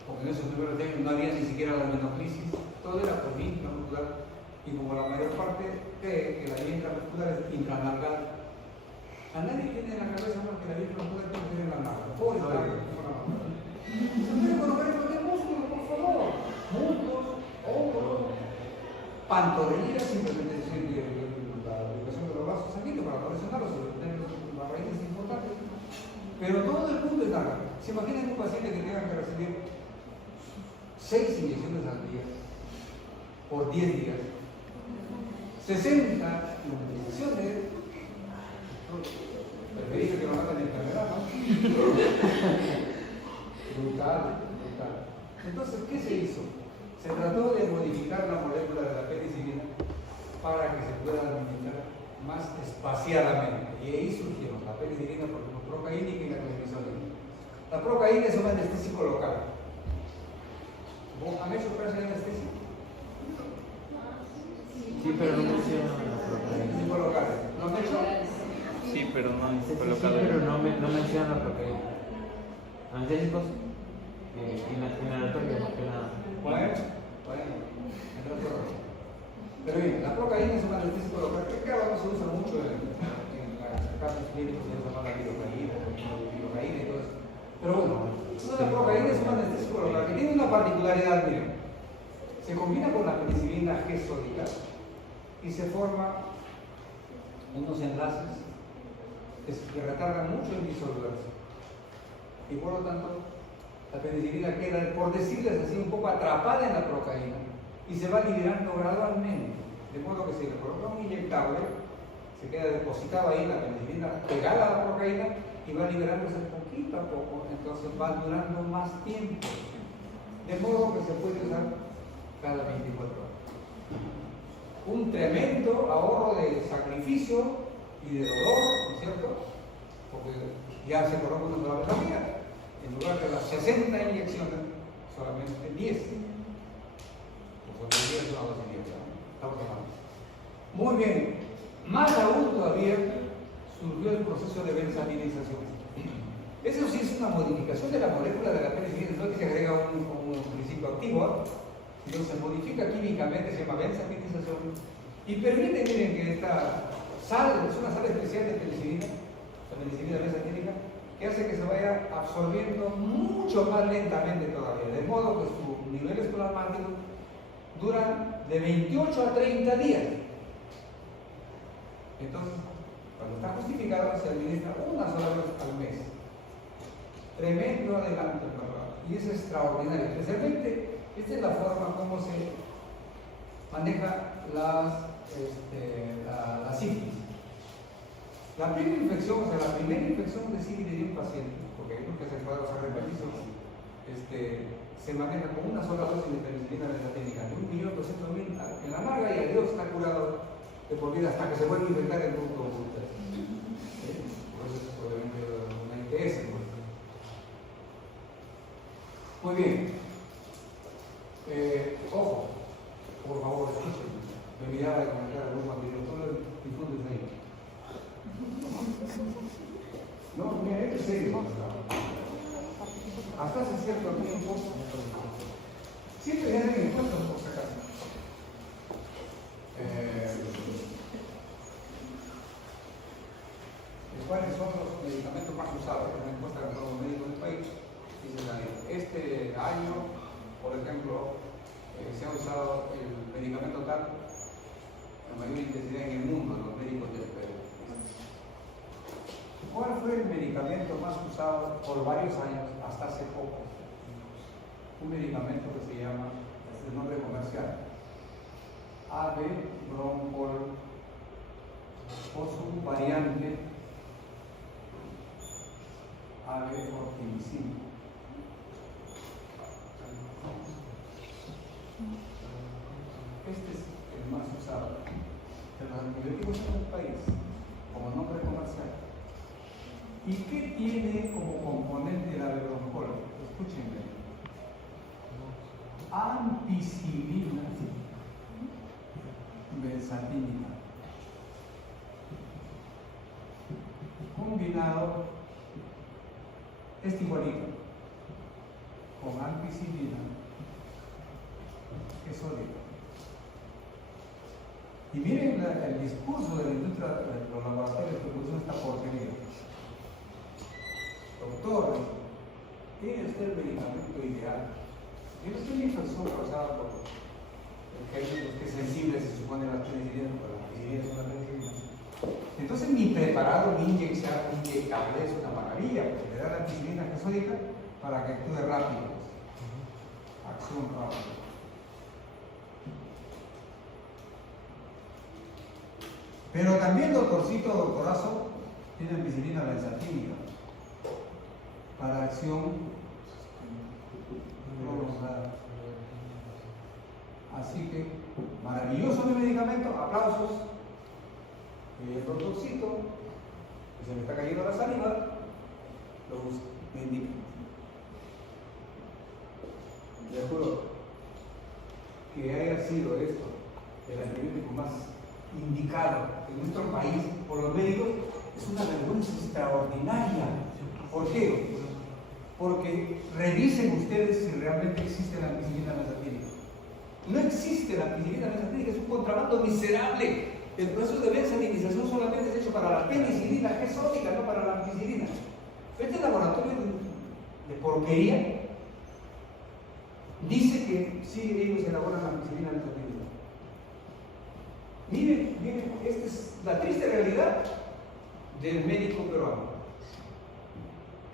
porque en esos primeros años no había ni siquiera la menoclisis, todo era por vía intramuscular, y como la mayor parte cree que la vía intramuscular es intranalgal, a nadie tiene en la cabeza más que la vía intramuscular tiene que tener en la nalga. ¿Cómo está? ¿Qué músculo, por favor? Muslos, hombros, pantorrilla, simplemente decir la ubicación de los vasos sanguíneos para presionarlos, tener las raíces importantes. Pero todo el mundo es nalga. ¿Se imaginan un paciente que tenga que recibir 6 inyecciones al día por 10 días? 60 inyecciones. Preferible que lo maten en enfermedad, ¿no? Brutal. Entonces, ¿qué se hizo? Se trató de modificar la molécula de la penicilina para que se pueda administrar más espaciadamente. Y ahí surgieron la penicilina procaínica y la penicilina. La procaína es un anestésico local. ¿Han hecho clase de anestesia? Sí, pero no menciona la procaína. Locales. ¿No han hecho? Sí, pero no menciona la procaína. Anestésicos, inhalatorios, más que nada. Bueno. Pero bien, la procaína es un anestésico local que ahora no se usa mucho en casos clínicos, se usa más la lidocaína y todo eso. Pero bueno, la procaína es un anestésico local que tiene una particularidad, miren. Se combina con la penicilina G sódica y se forman unos enlaces que retardan mucho en disolverse. Y por lo tanto, la penicilina queda, por decirles así, un poco atrapada en la procaína y se va liberando gradualmente. De modo que si le coloca un inyectable, se queda depositado ahí la penicilina pegada a la procaína y va liberándose poquito a poco, entonces va durando más tiempo. De modo que se puede usar cada 24 horas. Un tremendo ahorro de sacrificio y de dolor, ¿no es cierto? Porque ya se coloca una sola vez al día. En lugar de las 60 inyecciones, solamente 10. Porque 10 son las inyecciones. Estamos hablando. Muy bien. Más aún todavía surgió el proceso de benzaminización. Eso sí es una modificación de la molécula de la penicilina, no es que se agrega un principio activo, sino se modifica químicamente, se llama benzaminización, y permite, miren, que esta sal, es una sal especial de penicilina, la penicilina benzatínica, que hace que se vaya absorbiendo mucho más lentamente todavía, de modo que sus niveles plasmáticos duran de 28 a 30 días. Entonces, cuando está justificado, se administra una sola vez al mes. Tremendo adelanto, ¿verdad? Y es extraordinario. Especialmente, esta es la forma como se maneja la sífilis. La primera infección, o sea, la primera infección de sífilis de un paciente, porque hay unos que se cuadros arrebatizos, se maneja con una sola dosis de penicilina benzatínica, de 1.200.000 en la larga, y adiós, está curado de por vida hasta que se vuelve a infectar el punto de Por eso es obviamente una ITS. Muy bien. Ojo, por favor, escúchenme. Me miraba de comentar al grupo anterior, todo el difunto es ahí. No, mira, esto es serio. Hasta hace cierto tiempo, siempre vienen encuentros por si acaso. ¿Cuáles son los medicamentos más usados? Es una encuesta de todos los médicos del país. Dicen ahí, este año, por ejemplo, se ha usado el medicamento tal la mayor intensidad en el mundo, los médicos del Perú. ¿Cuál fue el medicamento más usado por varios años, hasta hace poco? Un medicamento que se llama, es el nombre comercial, Avebroncol, o su variante Avefortimicina. Este es el más usado de los antibióticos en el país como nombre comercial. ¿Y qué tiene como componente el Avebroncol? Escúchenme. Ampicilina benzatínica combinado, igualito, con ampicilina, que es sódico. Y miren el discurso de la industria de los laboratorios que producen esta porquería. Doctor, ¿tiene usted el medicamento ideal? Yo estoy en infección causada por que es sensible, se supone, las penicilinas, pero las penicilinas son las penicilinas. Entonces mi preparado, mi inyectable es una maravilla, porque le da la ampicilina que es sódica para que actúe rápido. Acción rápida. Pero también, doctorazo, tiene ampicilina benzatínica para acción prolongada. Así que, maravilloso mi medicamento, aplausos. Y el doctorcito, que se me está cayendo la saliva, lo indica. Le juro que haya sido esto el antibiótico más indicado en nuestro país por los médicos es una vergüenza extraordinaria. ¿Por qué? Porque revisen ustedes si realmente existe la ampicilina benzatínica. No existe la ampicilina benzatínica, es un contrabando miserable. El proceso de benzatinización solamente es hecho para la penicilina, que es sódica, no para la ampicilina. Este laboratorio de porquería dice que sí, ellos elaboran la ampicilina benzatínica. Miren, esta es la triste realidad del médico peruano.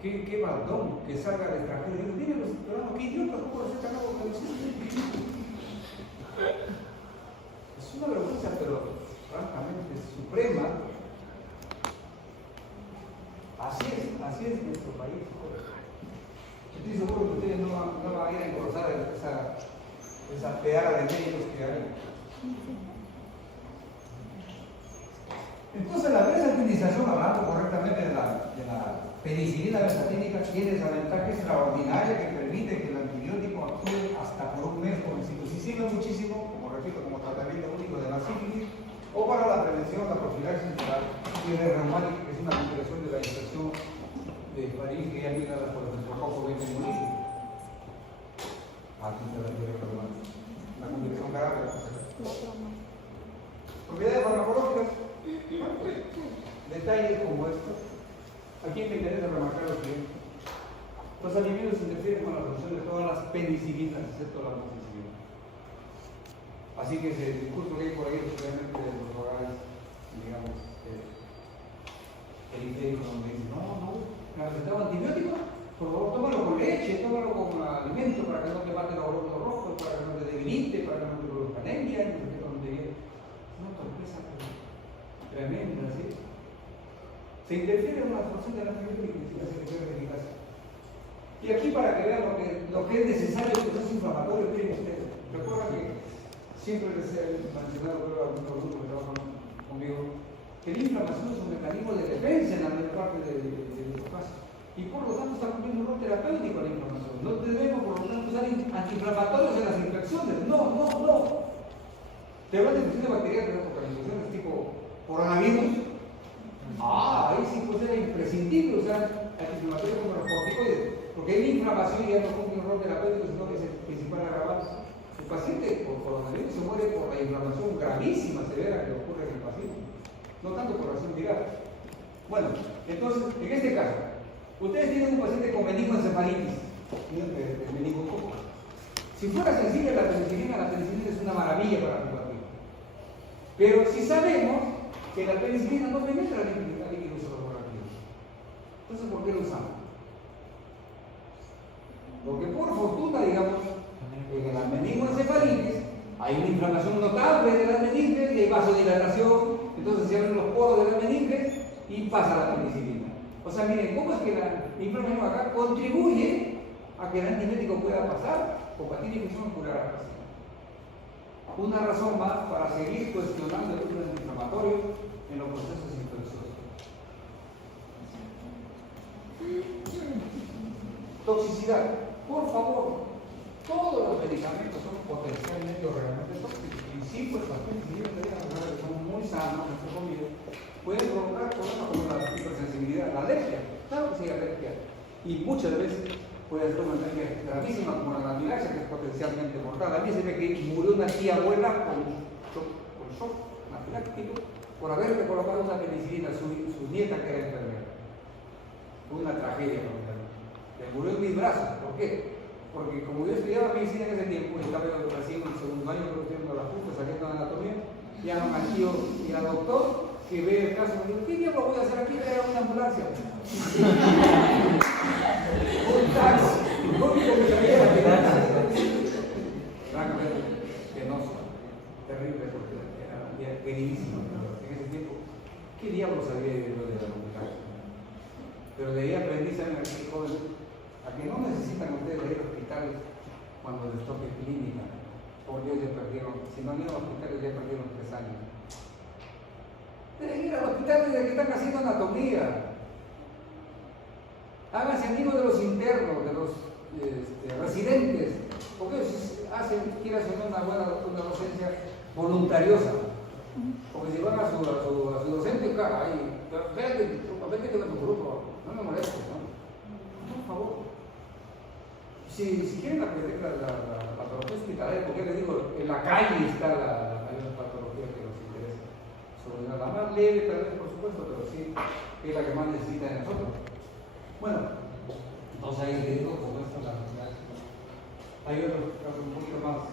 Qué baldón que salga al extranjero y diga, miren los peruanos, qué idiotas, ¿cómo los sacan algo que es una vergüenza, pero francamente suprema. Así es nuestro país. Estoy seguro que ustedes no van a ir a engrosar esa peara de médicos que hay. Entonces la benzatinización, hablando correctamente de la penicilina benzatínica, tiene esa ventaja extraordinaria que permite que el antibiótico actúe hasta por un mes con éxito. Si sirve muchísimo, como repito, como tratamiento único de la sífilis o para la prevención, la profilaxis de la fiebre reumática, que es una complicación de la infección de faringe ligada por el enterococo benzatínico. Aquí está la fiebre reumática, la complicación grave de la enfermedad. Propiedades farmacológicas. Detalles como estos. Aquí me interesa remarcar lo siguiente. Los alimentos interfieren con la función de todas las penicilinas, excepto la amoxicilina. Así que ese discurso que hay por ahí, especialmente de los hogares, digamos, periféricos, donde dicen, no, me recetaba antibiótico, por favor, tómalo con leche, tómalo con alimento para que no te mate los glóbulos rojos, para que no te debilite, para que no te produzca anemia, no sé qué tontería. Es una torpeza tremenda, ¿sí? Se interfiere en la función de la antibiótica y la selección eficaz. Y aquí para que vean lo que es necesario el proceso inflamatorio, miren ustedes. Recuerda que siempre les he mencionado, creo, a algunos grupos que trabajan conmigo, que la inflamación es un mecanismo de defensa en la mayor parte de los casos. Y por lo tanto está cumpliendo un rol terapéutico la inflamación. No debemos, por lo tanto, usar antiinflamatorios en las infecciones. No. Te hablan de infecciones bacterianas, porque las infecciones tipo coronavirus, ahí sí pues era imprescindible usar antiinflamatorios como los corticoides, porque hay inflamación y ya no cumple un rol terapéutico, sino que es el principal agravante. El paciente por coronavirus se muere por la inflamación gravísima, severa que ocurre en el paciente, no tanto por reacción viral. Bueno, entonces, en este caso, ustedes tienen un paciente con meningoencefalitis, de meningococo. Si fuera sensible la penicilina es una maravilla para combatir. Pero si sabemos que la penicilina no penetra al líquido cerebrovascular, entonces ¿por qué lo usamos? Porque por fortuna, digamos, en la meningoencefalitis hay una inflamación notable de las meninges y hay vasodilatación, entonces se abren los poros de las meninges y pasa la penicilina. O sea, miren, ¿cómo es que la inflamación acá contribuye a que el antibiótico pueda pasar? Combatir infección y curar a la paciente. Una razón más para seguir cuestionando el uso antiinflamatorio en los procesos infecciosos. Toxicidad. Por favor, todos los medicamentos son potencialmente o realmente tóxicos. En sí, pues las penicilinas que son muy sanas, entre comillas, pueden provocar problemas como la hipersensibilidad, la alergia. Claro que sí hay alergia. Y muchas veces puede ser una alergia gravísima como la anafilaxia, que es potencialmente mortal. A mí se ve que murió una tía abuela con shock anafiláctico por haberle colocado una penicilina a su nieta que era enfermera. Fue una tragedia familiar. Le murió en mis brazos. ¿Por qué? Porque como yo estudiaba medicina en ese tiempo, estaba recién en el segundo año, produciendo la justa, saliendo de anatomía, llaman al tío y al doctor que ve el caso y me dijo, ¿qué diablo voy a hacer aquí? Era una ambulancia. Un taxi. Lo único que sabía era que francamente penoso, terrible, porque era queridísimo. En ese tiempo, ¿qué diablo sabía yo de la ambulancia? Pero de ahí aprendí, ¿saben? Aquí, jóvenes, a que no necesitan ustedes ir a hospitales cuando les toque clínica. Por Dios, ya perdieron. Si no han ido a hospitales, ya perdieron 3 años. Deben ir al hospital desde que están haciendo anatomía. Háganse amigos de los internos, de los residentes, porque ellos quieren hacer una docencia voluntariosa. Porque si van a su docente, ahí, vete con tu grupo, no me molestes, ¿no? Por favor. Si quieren aprender la patología hospitalaria, porque les digo, en la calle está la patología que nos interesa. Sobre la más leve, tal vez, por supuesto, pero sí es la que más necesita de nosotros. Bueno, entonces ahí les digo, como esta la hay otros casos un poquito más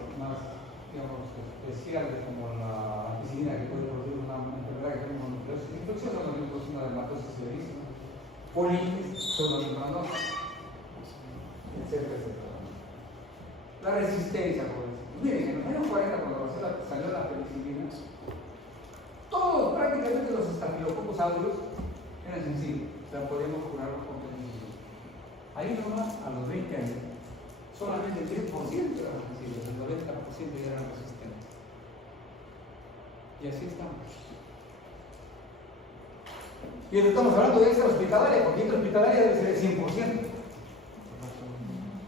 digamos, especiales, como la ampicilina, que puede producir una enfermedad que tenemos nucleosis infecciosa, una dermatosis severísima, colitis, pseudolinfanosis, etcétera, etcétera. La resistencia, por ejemplo. Miren, en los años 40, cuando salió la penicilina, todos prácticamente los estafilococos aureus eran sencillos, o sea, podíamos curarlos con penicilina. Ahí nomás, a los 20 años, solamente el 10% eran sensibles, el 90% ya eran resistentes. Y así estamos. Y estamos hablando de extrahospitalaria, porque intrahospitalaria debe ser el 100%.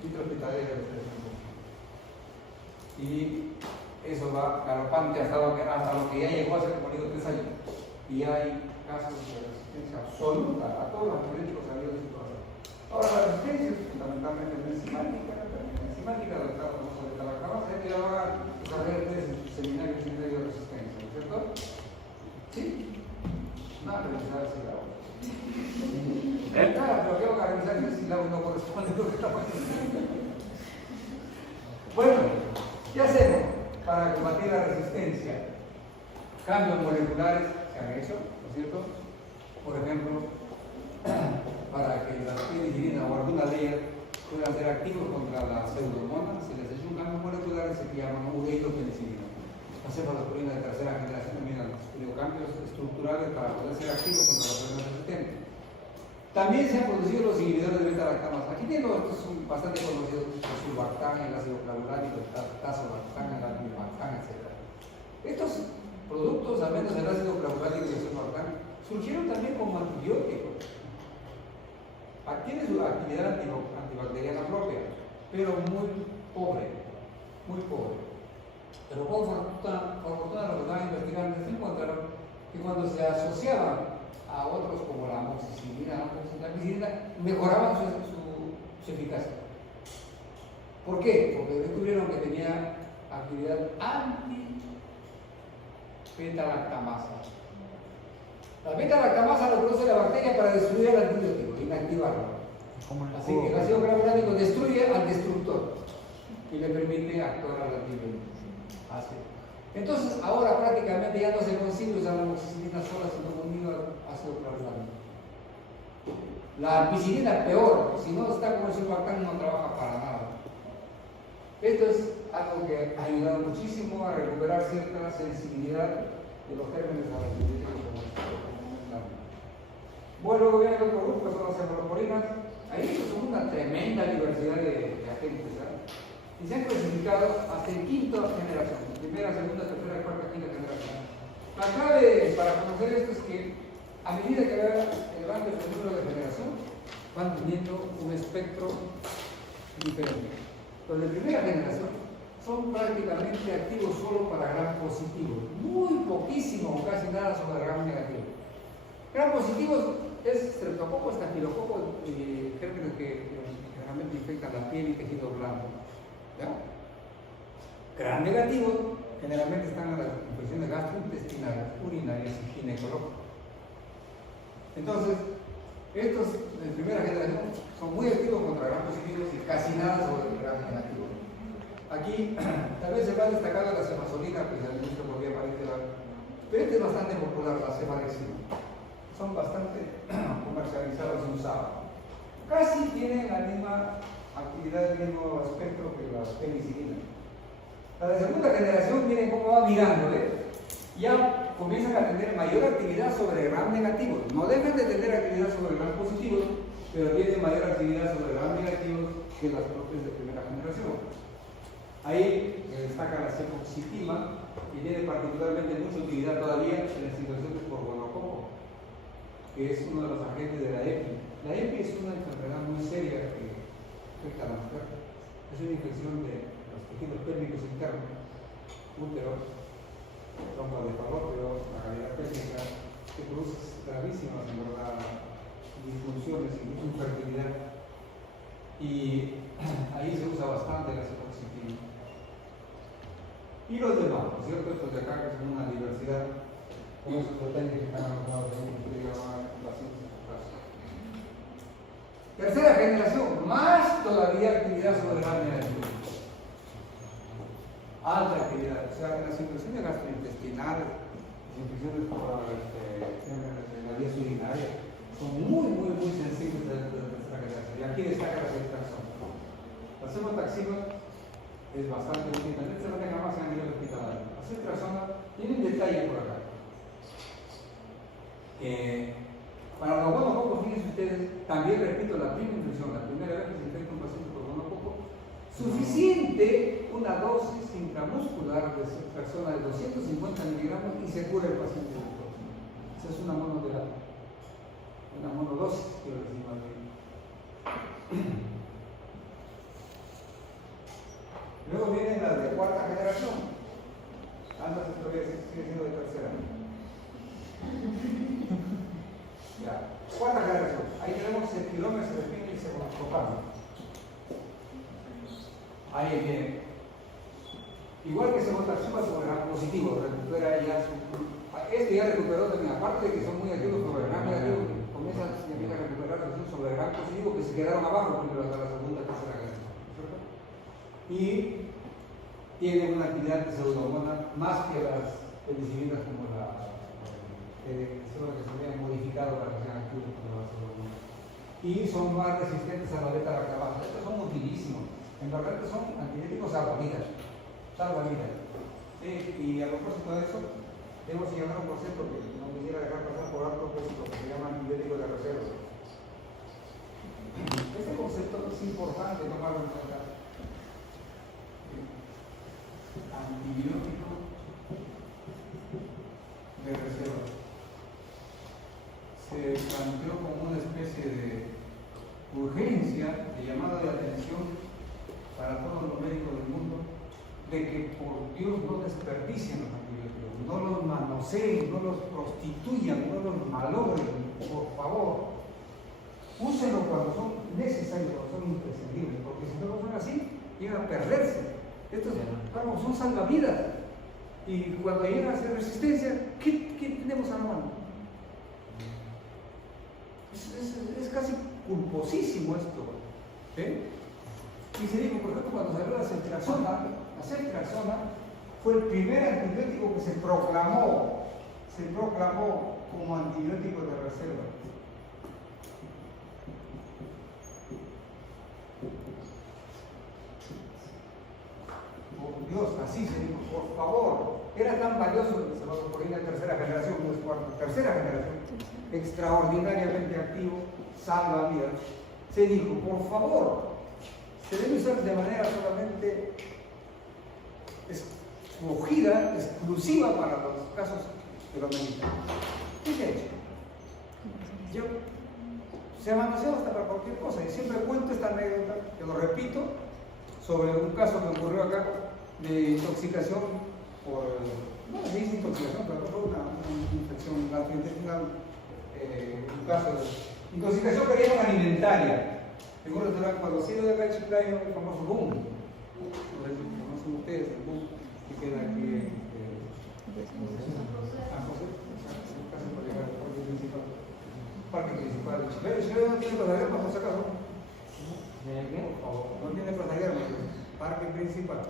Intrahospitalaria debe ser el 100%. Y eso va galopante hasta lo que ya llegó hace, como digo, 3 años. Y hay casos de resistencia absoluta a todos los antibióticos habidos en situación. Ahora, la resistencia es fundamentalmente enzimática, adaptada a uso de la lactamasa, que ahora desarrollar 3 seminarios y medio de resistencia, ¿no es cierto? ¿Sí? Nada, revisar el sílabo. Claro, pero tengo que revisar si el sílabo no corresponde a lo que estamos haciendo. Bueno, ¿qué hacemos para combatir la resistencia? Cambios moleculares se han hecho, ¿no es cierto? Por ejemplo, para que la penicilina o alguna de ellas puedan ser activos contra la pseudomonas, se les hecho un cambio molecular que se llama ureopenicilina. Hacemos la purina de tercera generación, también han sufrido cambios estructurales para poder ser activos contra las pruebas resistentes. También se han producido los inhibidores de beta-lactamasa. Aquí tengo, estos son bastante conocidos, el sulbactam, el ácido clavulánico, el tazobactam, el albimactam, etc. Estos productos, al menos el ácido clavulánico y el sulbactam, surgieron también como antibióticos. Tiene su actividad antibacteriana propia, pero muy pobre, muy pobre. Pero por fortuna lo que estaban investigando se encontraron que cuando se asociaban a otros como la amoxicilina, la ampicilina, mejoraban su eficacia. ¿Por qué? Porque descubrieron que tenía actividad anti-beta-lactamasa. La beta-lactamasa lo produce la bacteria para destruir el antibiótico, inactivarlo. Así que el ácido clavulánico destruye al destructor y le permite actuar al antibiótico. Así. Entonces, ahora prácticamente ya no se consigue usar la amoxicilina sola, sino unido al ácido clorhidrato. La ampicilina peor, si no está con el sulbactam no trabaja para nada. Esto es algo que ha ayudado muchísimo a recuperar cierta sensibilidad de los gérmenes a los antibióticos como comentamos. Bueno, luego viene el otro grupo que son las cefaloporinas. Ahí son una tremenda diversidad de agentes, ¿sabes? Y se han clasificado hasta en quinta generación, primera, segunda, tercera, cuarta, quinta generación. La clave para conocer esto es que a medida que va elevando el número de generación, van teniendo un espectro diferente. Los de primera generación son prácticamente activos solo para gram positivo, muy poquísimo o casi nada sobre gram negativo. Gram positivo es streptococo, estafilococo y gérmenes que generalmente infectan la piel y tejido blando. ¿Ya? Gram negativo generalmente están en las infecciones gastrointestinales, urinarias y ginecológicas. Entonces, estos de primera generación son muy activos contra gram positivos y casi nada sobre el gram negativo. Aquí, tal vez el más destacado es la cefazolina, pues al inicio podría parecer, pero este es bastante popular, la cefalexina. Son bastante comercializados y usados. Casi tienen la misma actividad, el mismo espectro que las penicilinas. La de segunda generación, miren cómo va mirando, ya comienzan a tener mayor actividad sobre gram negativo. No dejan de tener actividad sobre gram positivo, pero tienen mayor actividad sobre gram negativo que las propias de primera generación. Ahí destaca la cefoxitima, que tiene particularmente mucha utilidad todavía en las situaciones por gonococo, que es uno de los agentes de la EPI. La EPI es una enfermedad muy seria que afecta a la mujer. Es una infección de los tejidos pélvicos internos, útero, trompa de falopio, la cavidad pélvica, que produce gravísimas, en verdad, disfunciones, incluso infertilidad. Y ahí se usa bastante la cefoxitima. Y los demás, ¿no es cierto? Estos de acá que son una diversidad, con esos detalles que están anotados ahí, que se llama la ciencia. Tercera generación, más todavía actividad sobre gram negativo. Alta actividad, o sea, las infecciones gastrointestinales, las infecciones por la vía urinaria, son muy sensibles de la tercera generación. Y aquí destaca la ceftaxona. La cefotaxima es bastante útil, también se maneja más a nivel hospitalario. La ceftaxona tiene un detalle por acá. Para los gonococos, fíjense ustedes, también repito, la primera infección, la primera vez que se infecta un paciente por gonococo, suficiente una dosis intramuscular de ceftaxona de 250 miligramos y se cura el paciente de todo. Esa es una monoterapia, una monodosis, quiero decir más bien. Luego viene la de cuarta generación. Antes todavía sigue siendo de tercera. Ya. Cuarta generación. Ahí tenemos ceftiromes, cefepime y cefalopropano. Ahí viene. Igual que cefotaxima sobre gram positivo, recupera ya su. Este ya recuperó también, aparte de que son muy activos sobre gram negativo, comienzan a recuperar sobre gram positivo que se quedaron abajo primero hasta la segunda, tercera generación. ¿Cierto? Y tienen una actividad de pseudomonas más que las penicilinas como la que se habían modificado para que sean activos contra la pseudomonas. Y son más resistentes a la beta-lactamasa. Estos son utilísimos. En verdad son antibióticos salvavidas. Y a propósito de eso, tenemos que llamar un concepto que no quisiera dejar pasar por alto, que es lo que se llama antibiótico de reserva. Este concepto es importante tomarlo en cuenta. Antibiótico de reserva. Se planteó como una especie de urgencia, de llamada de atención para todos los médicos del mundo, de que por Dios no desperdicien los antibióticos, no los manoseen, no los prostituyan, no los malogren, por favor. Úsenlos cuando son necesarios, cuando son imprescindibles, porque si no son así, llegan a perderse. Estos fármacos son salvavidas. Y cuando llega a hacer resistencia, ¿qué tenemos a la mano? Es casi culposísimo esto. Y se dijo, por ejemplo, cuando salió la ceftriaxona fue el primer antibiótico que se proclamó como antibiótico de reserva. Por Dios, así se dijo, por favor. Era tan valioso que se lo ponía en tercera generación, no es cuarta, tercera generación, extraordinariamente activo, salva vidas. Se dijo, por favor, se debe usar de manera solamente escogida, exclusiva para los casos que lo ameritan. ¿Qué se ha hecho? Yo se ha manoseado hasta para cualquier cosa, y siempre cuento esta anécdota, que lo repito, sobre un caso que ocurrió acá de intoxicación por, no se dice intoxicación, pero fue una infección gastrointestinal, un caso de intoxicación que llaman alimentaria. En un restaurante conocido de acá en Chiclayo, el famoso Boom. Conocen ustedes el Boom, que queda aquí en San José, casi por llegar al parque principal. Parque principal de Chiclayo. Chiclayo no tiene Plaza Guerra, por si acaso. No tiene Plaza Guerra, parque principal.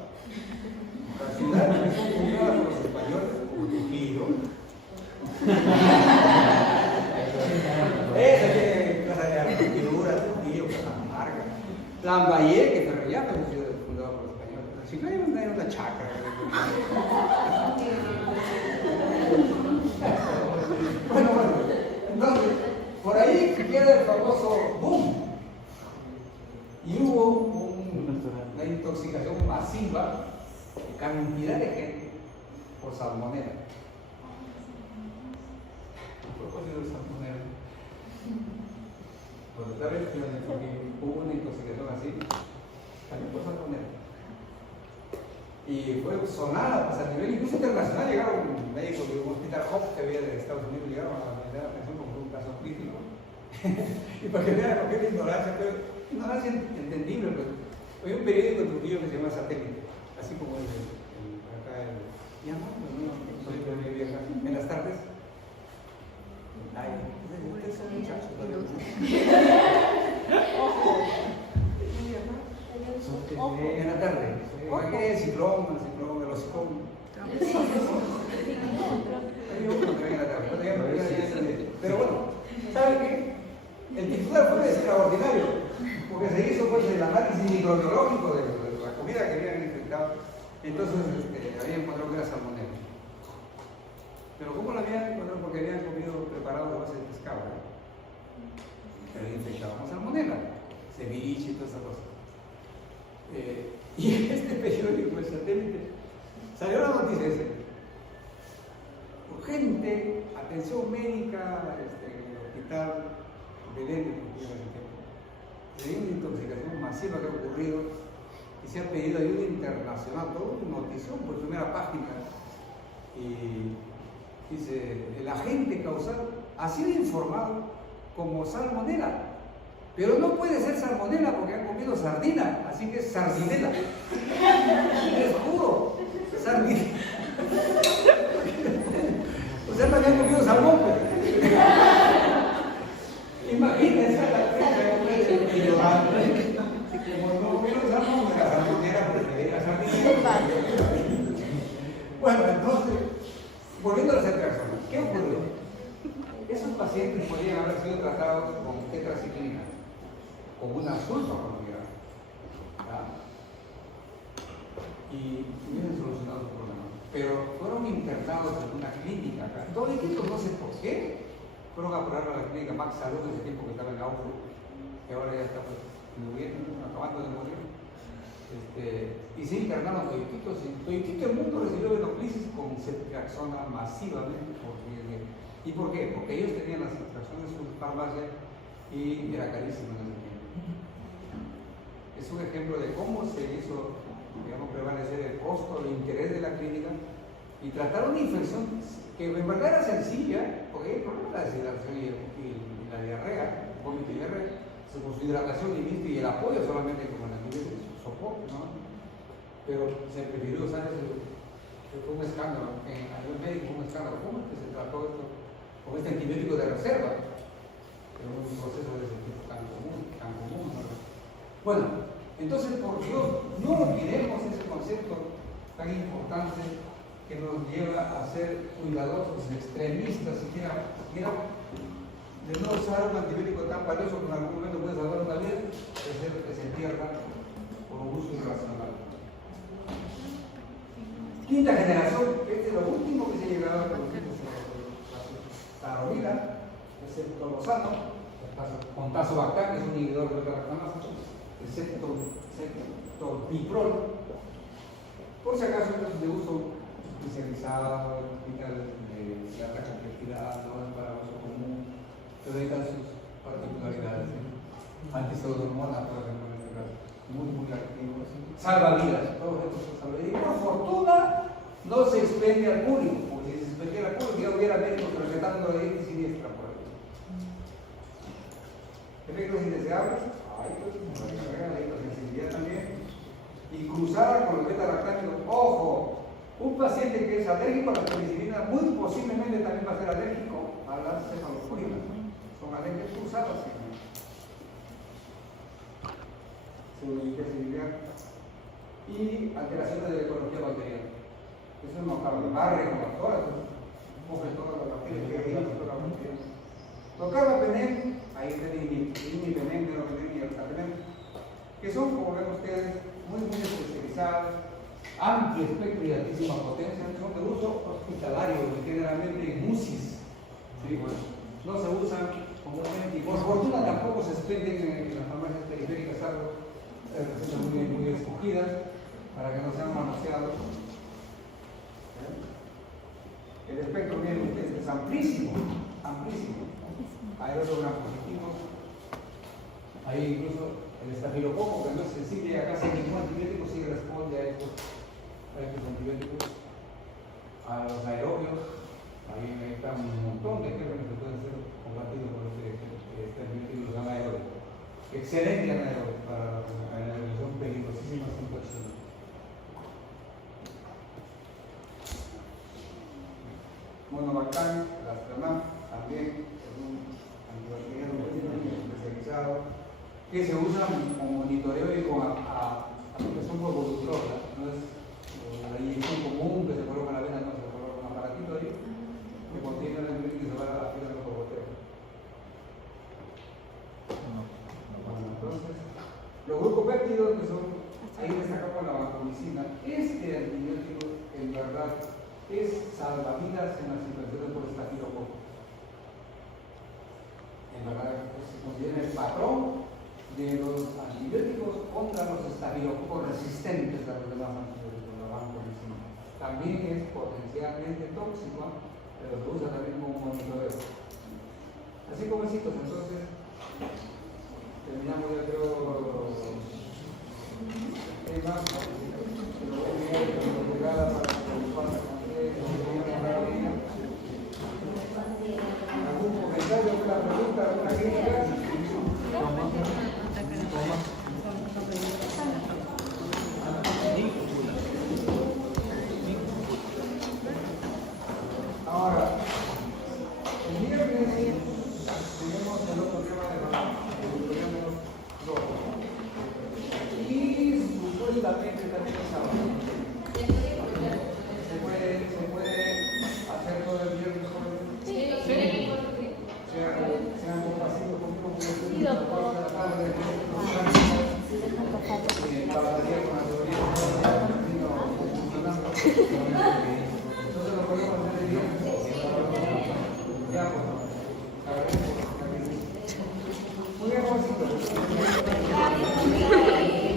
La ciudad que son fundadas por los españoles, Trujillo. Esa tiene Plaza Guerra, Trujillo, Plaza Marga. Lambayeque, que Ferrollano es ciudad fundada por los españoles. La Chiclayo no tiene una chacra. Bueno, entonces, por ahí queda el famoso boom. Y hubo una intoxicación masiva de cantidad de gente por salmonela. A propósito de salmonela, pues otra vez hubo una intoxicación así, también por salmonela. Y fue sonada pues, a nivel incluso internacional. Llegaron médicos de un hospital Hope que había de Estados Unidos, llegaron a la atención como un caso crítico. Y para que vean lo que es la ignorancia, pero ignorancia entendible. Pues. Hay un periódico de Trujillo que se llama Satélite, así como el acá ya no soy de vieja, en las tardes. Ay, ustedes son muchachos. En la tarde. ¿Qué es ciclón, el hocicón? Pero bueno, ¿saben qué? El titular fue extraordinario, porque se hizo pues, el análisis microbiológico de la comida que habían infectado. Entonces habían encontrado que era salmonela. Pero ¿cómo la habían encontrado? Porque habían comido preparado de base de pescado. Pero infectado con salmonela, ceviche y todas esas cosas. Y en este periódico, el Satélite, salió la noticia esa. Urgente, atención médica, en el hospital de Belén, de una intoxicación masiva que ha ocurrido y se ha pedido ayuda internacional, todo una notición por primera página. Y dice, el agente causal ha sido informado como salmonela. Pero no puede ser salmonela porque han comido sardina, así que es sardinela. Les juro, sardina. O sea, no habían comido salmón. Imagínense la fecha de ignorante. Como no comieron salmón, la salmonera prefería sardinela. Bueno, entonces, volviendo a las personas, ¿qué ocurrió? Esos pacientes podrían haber sido tratados con tetraciclina, con una sulfaconidad, y hubieran solucionado el problema. Pero fueron internados en una clínica acá. Todo el tiempo, no sé por qué, fueron a parar a la clínica Max Salud en ese tiempo que estaba en la UFRO, que ahora ya está muriendo, acabando de morir. Y se internaron todititos, toditito el mundo recibió venoclisis con ceftriaxona masivamente. ¿Y por qué? Porque ellos tenían las ceftriaxonas en su farmacia y era carísimo en ese tiempo. Es un ejemplo de cómo se hizo, digamos, prevalecer el costo, el interés de la clínica y tratar una infección que en verdad era sencilla, porque el problema era la deshidratación y la diarrea, vómito y diarrea, con su hidratación y el apoyo solamente como la nivel de soporte, ¿no? Pero se prefirió usar ese, fue un escándalo, a nivel médico fue un escándalo, ¿cómo es que se trató esto con este antibiótico de reserva? Pero un proceso de ese tipo tan común, ¿no? Bueno, entonces por Dios, no olvidemos ese concepto tan importante que nos lleva a ser cuidadosos, extremistas, siquiera de no usar un antibiótico tan valioso que en algún momento puede salvar una vida, que se pierda por un uso irracional. Quinta generación, este es lo último que se ha llegado a producir la tarolina, excepto lozano, con tazobactam, que es un inhibidor de beta-lactamasa, excepto biprol. Por si acaso, es de uso especializado, de cierta complejidad, no es para uso común, pero hay sus particularidades. Antisteroidormona, por ejemplo, en este caso, muy activo. Salvavidas, todos estos salvavidas. Y por fortuna no se expende al público, porque si se expendiera al público ya hubiera médicos recetando de dieta siniestra por ahí. Efectos indeseables, la hipersensibilidad también. Y cruzada con los beta-lactámicos, ojo, un paciente que es alérgico a la penicilina muy posiblemente también va a ser alérgico a las cefalosporinas. Son alergias cruzadas. Sensibilidad y alteraciones de la ecología bacteriana. Eso no acaba de barre con las horas, coge todas las bacterias que hay, todas las bacterias. Tocarbapenem, ahí está el imipenem, meropenem y el alcapenem, que son, como ven ustedes, muy especializadas, amplio espectro y altísima potencia, son de uso hospitalario, generalmente en UCIs. ¿Sí? No se usan comúnmente y por fortuna tampoco se expenden en las farmacias periféricas, salvo recetas muy escogidas para que no sean manoseados. El espectro viene ustedes es amplísimo. Hay otros gran positivos. Hay incluso el estafilococo, que no es sensible a casi ningún antibiótico, sí responde a estos antibióticos. A los aerobios, ahí está un montón de gérmenes que pueden ser combatidos por este antibiótico, los anaerobios. Excelente anaerobio para la anaerobización peligrosísima sin toxina. Monobactam, Lastronam, también es un antibacteriano especializado que se usa como monitoreo y con aplicación por volutrosa. No es la inyección común que se coloca en la vena, no se coloca un aparatito ahí que contiene el antibiótico y se va a la fila de los boteos. Entonces, los glucopéptidos que son, ahí destacamos la vancomicina. Este antibiótico, en verdad, es salvavidas en las infecciones por estafilococo. En verdad, se considera el patrón de los antibióticos contra los estafilococos resistentes a los demás antibióticos, la vancomicina. También es potencialmente tóxico, pero se usa también como monitoreo. Así como besitos, entonces. Terminamos ya creo el tema, pero voy a enviar la llegada para que compartan con ustedes, algún comentario, alguna pregunta, alguna crítica. Ahora, el viernes tenemos el otro tema de la y supuestamente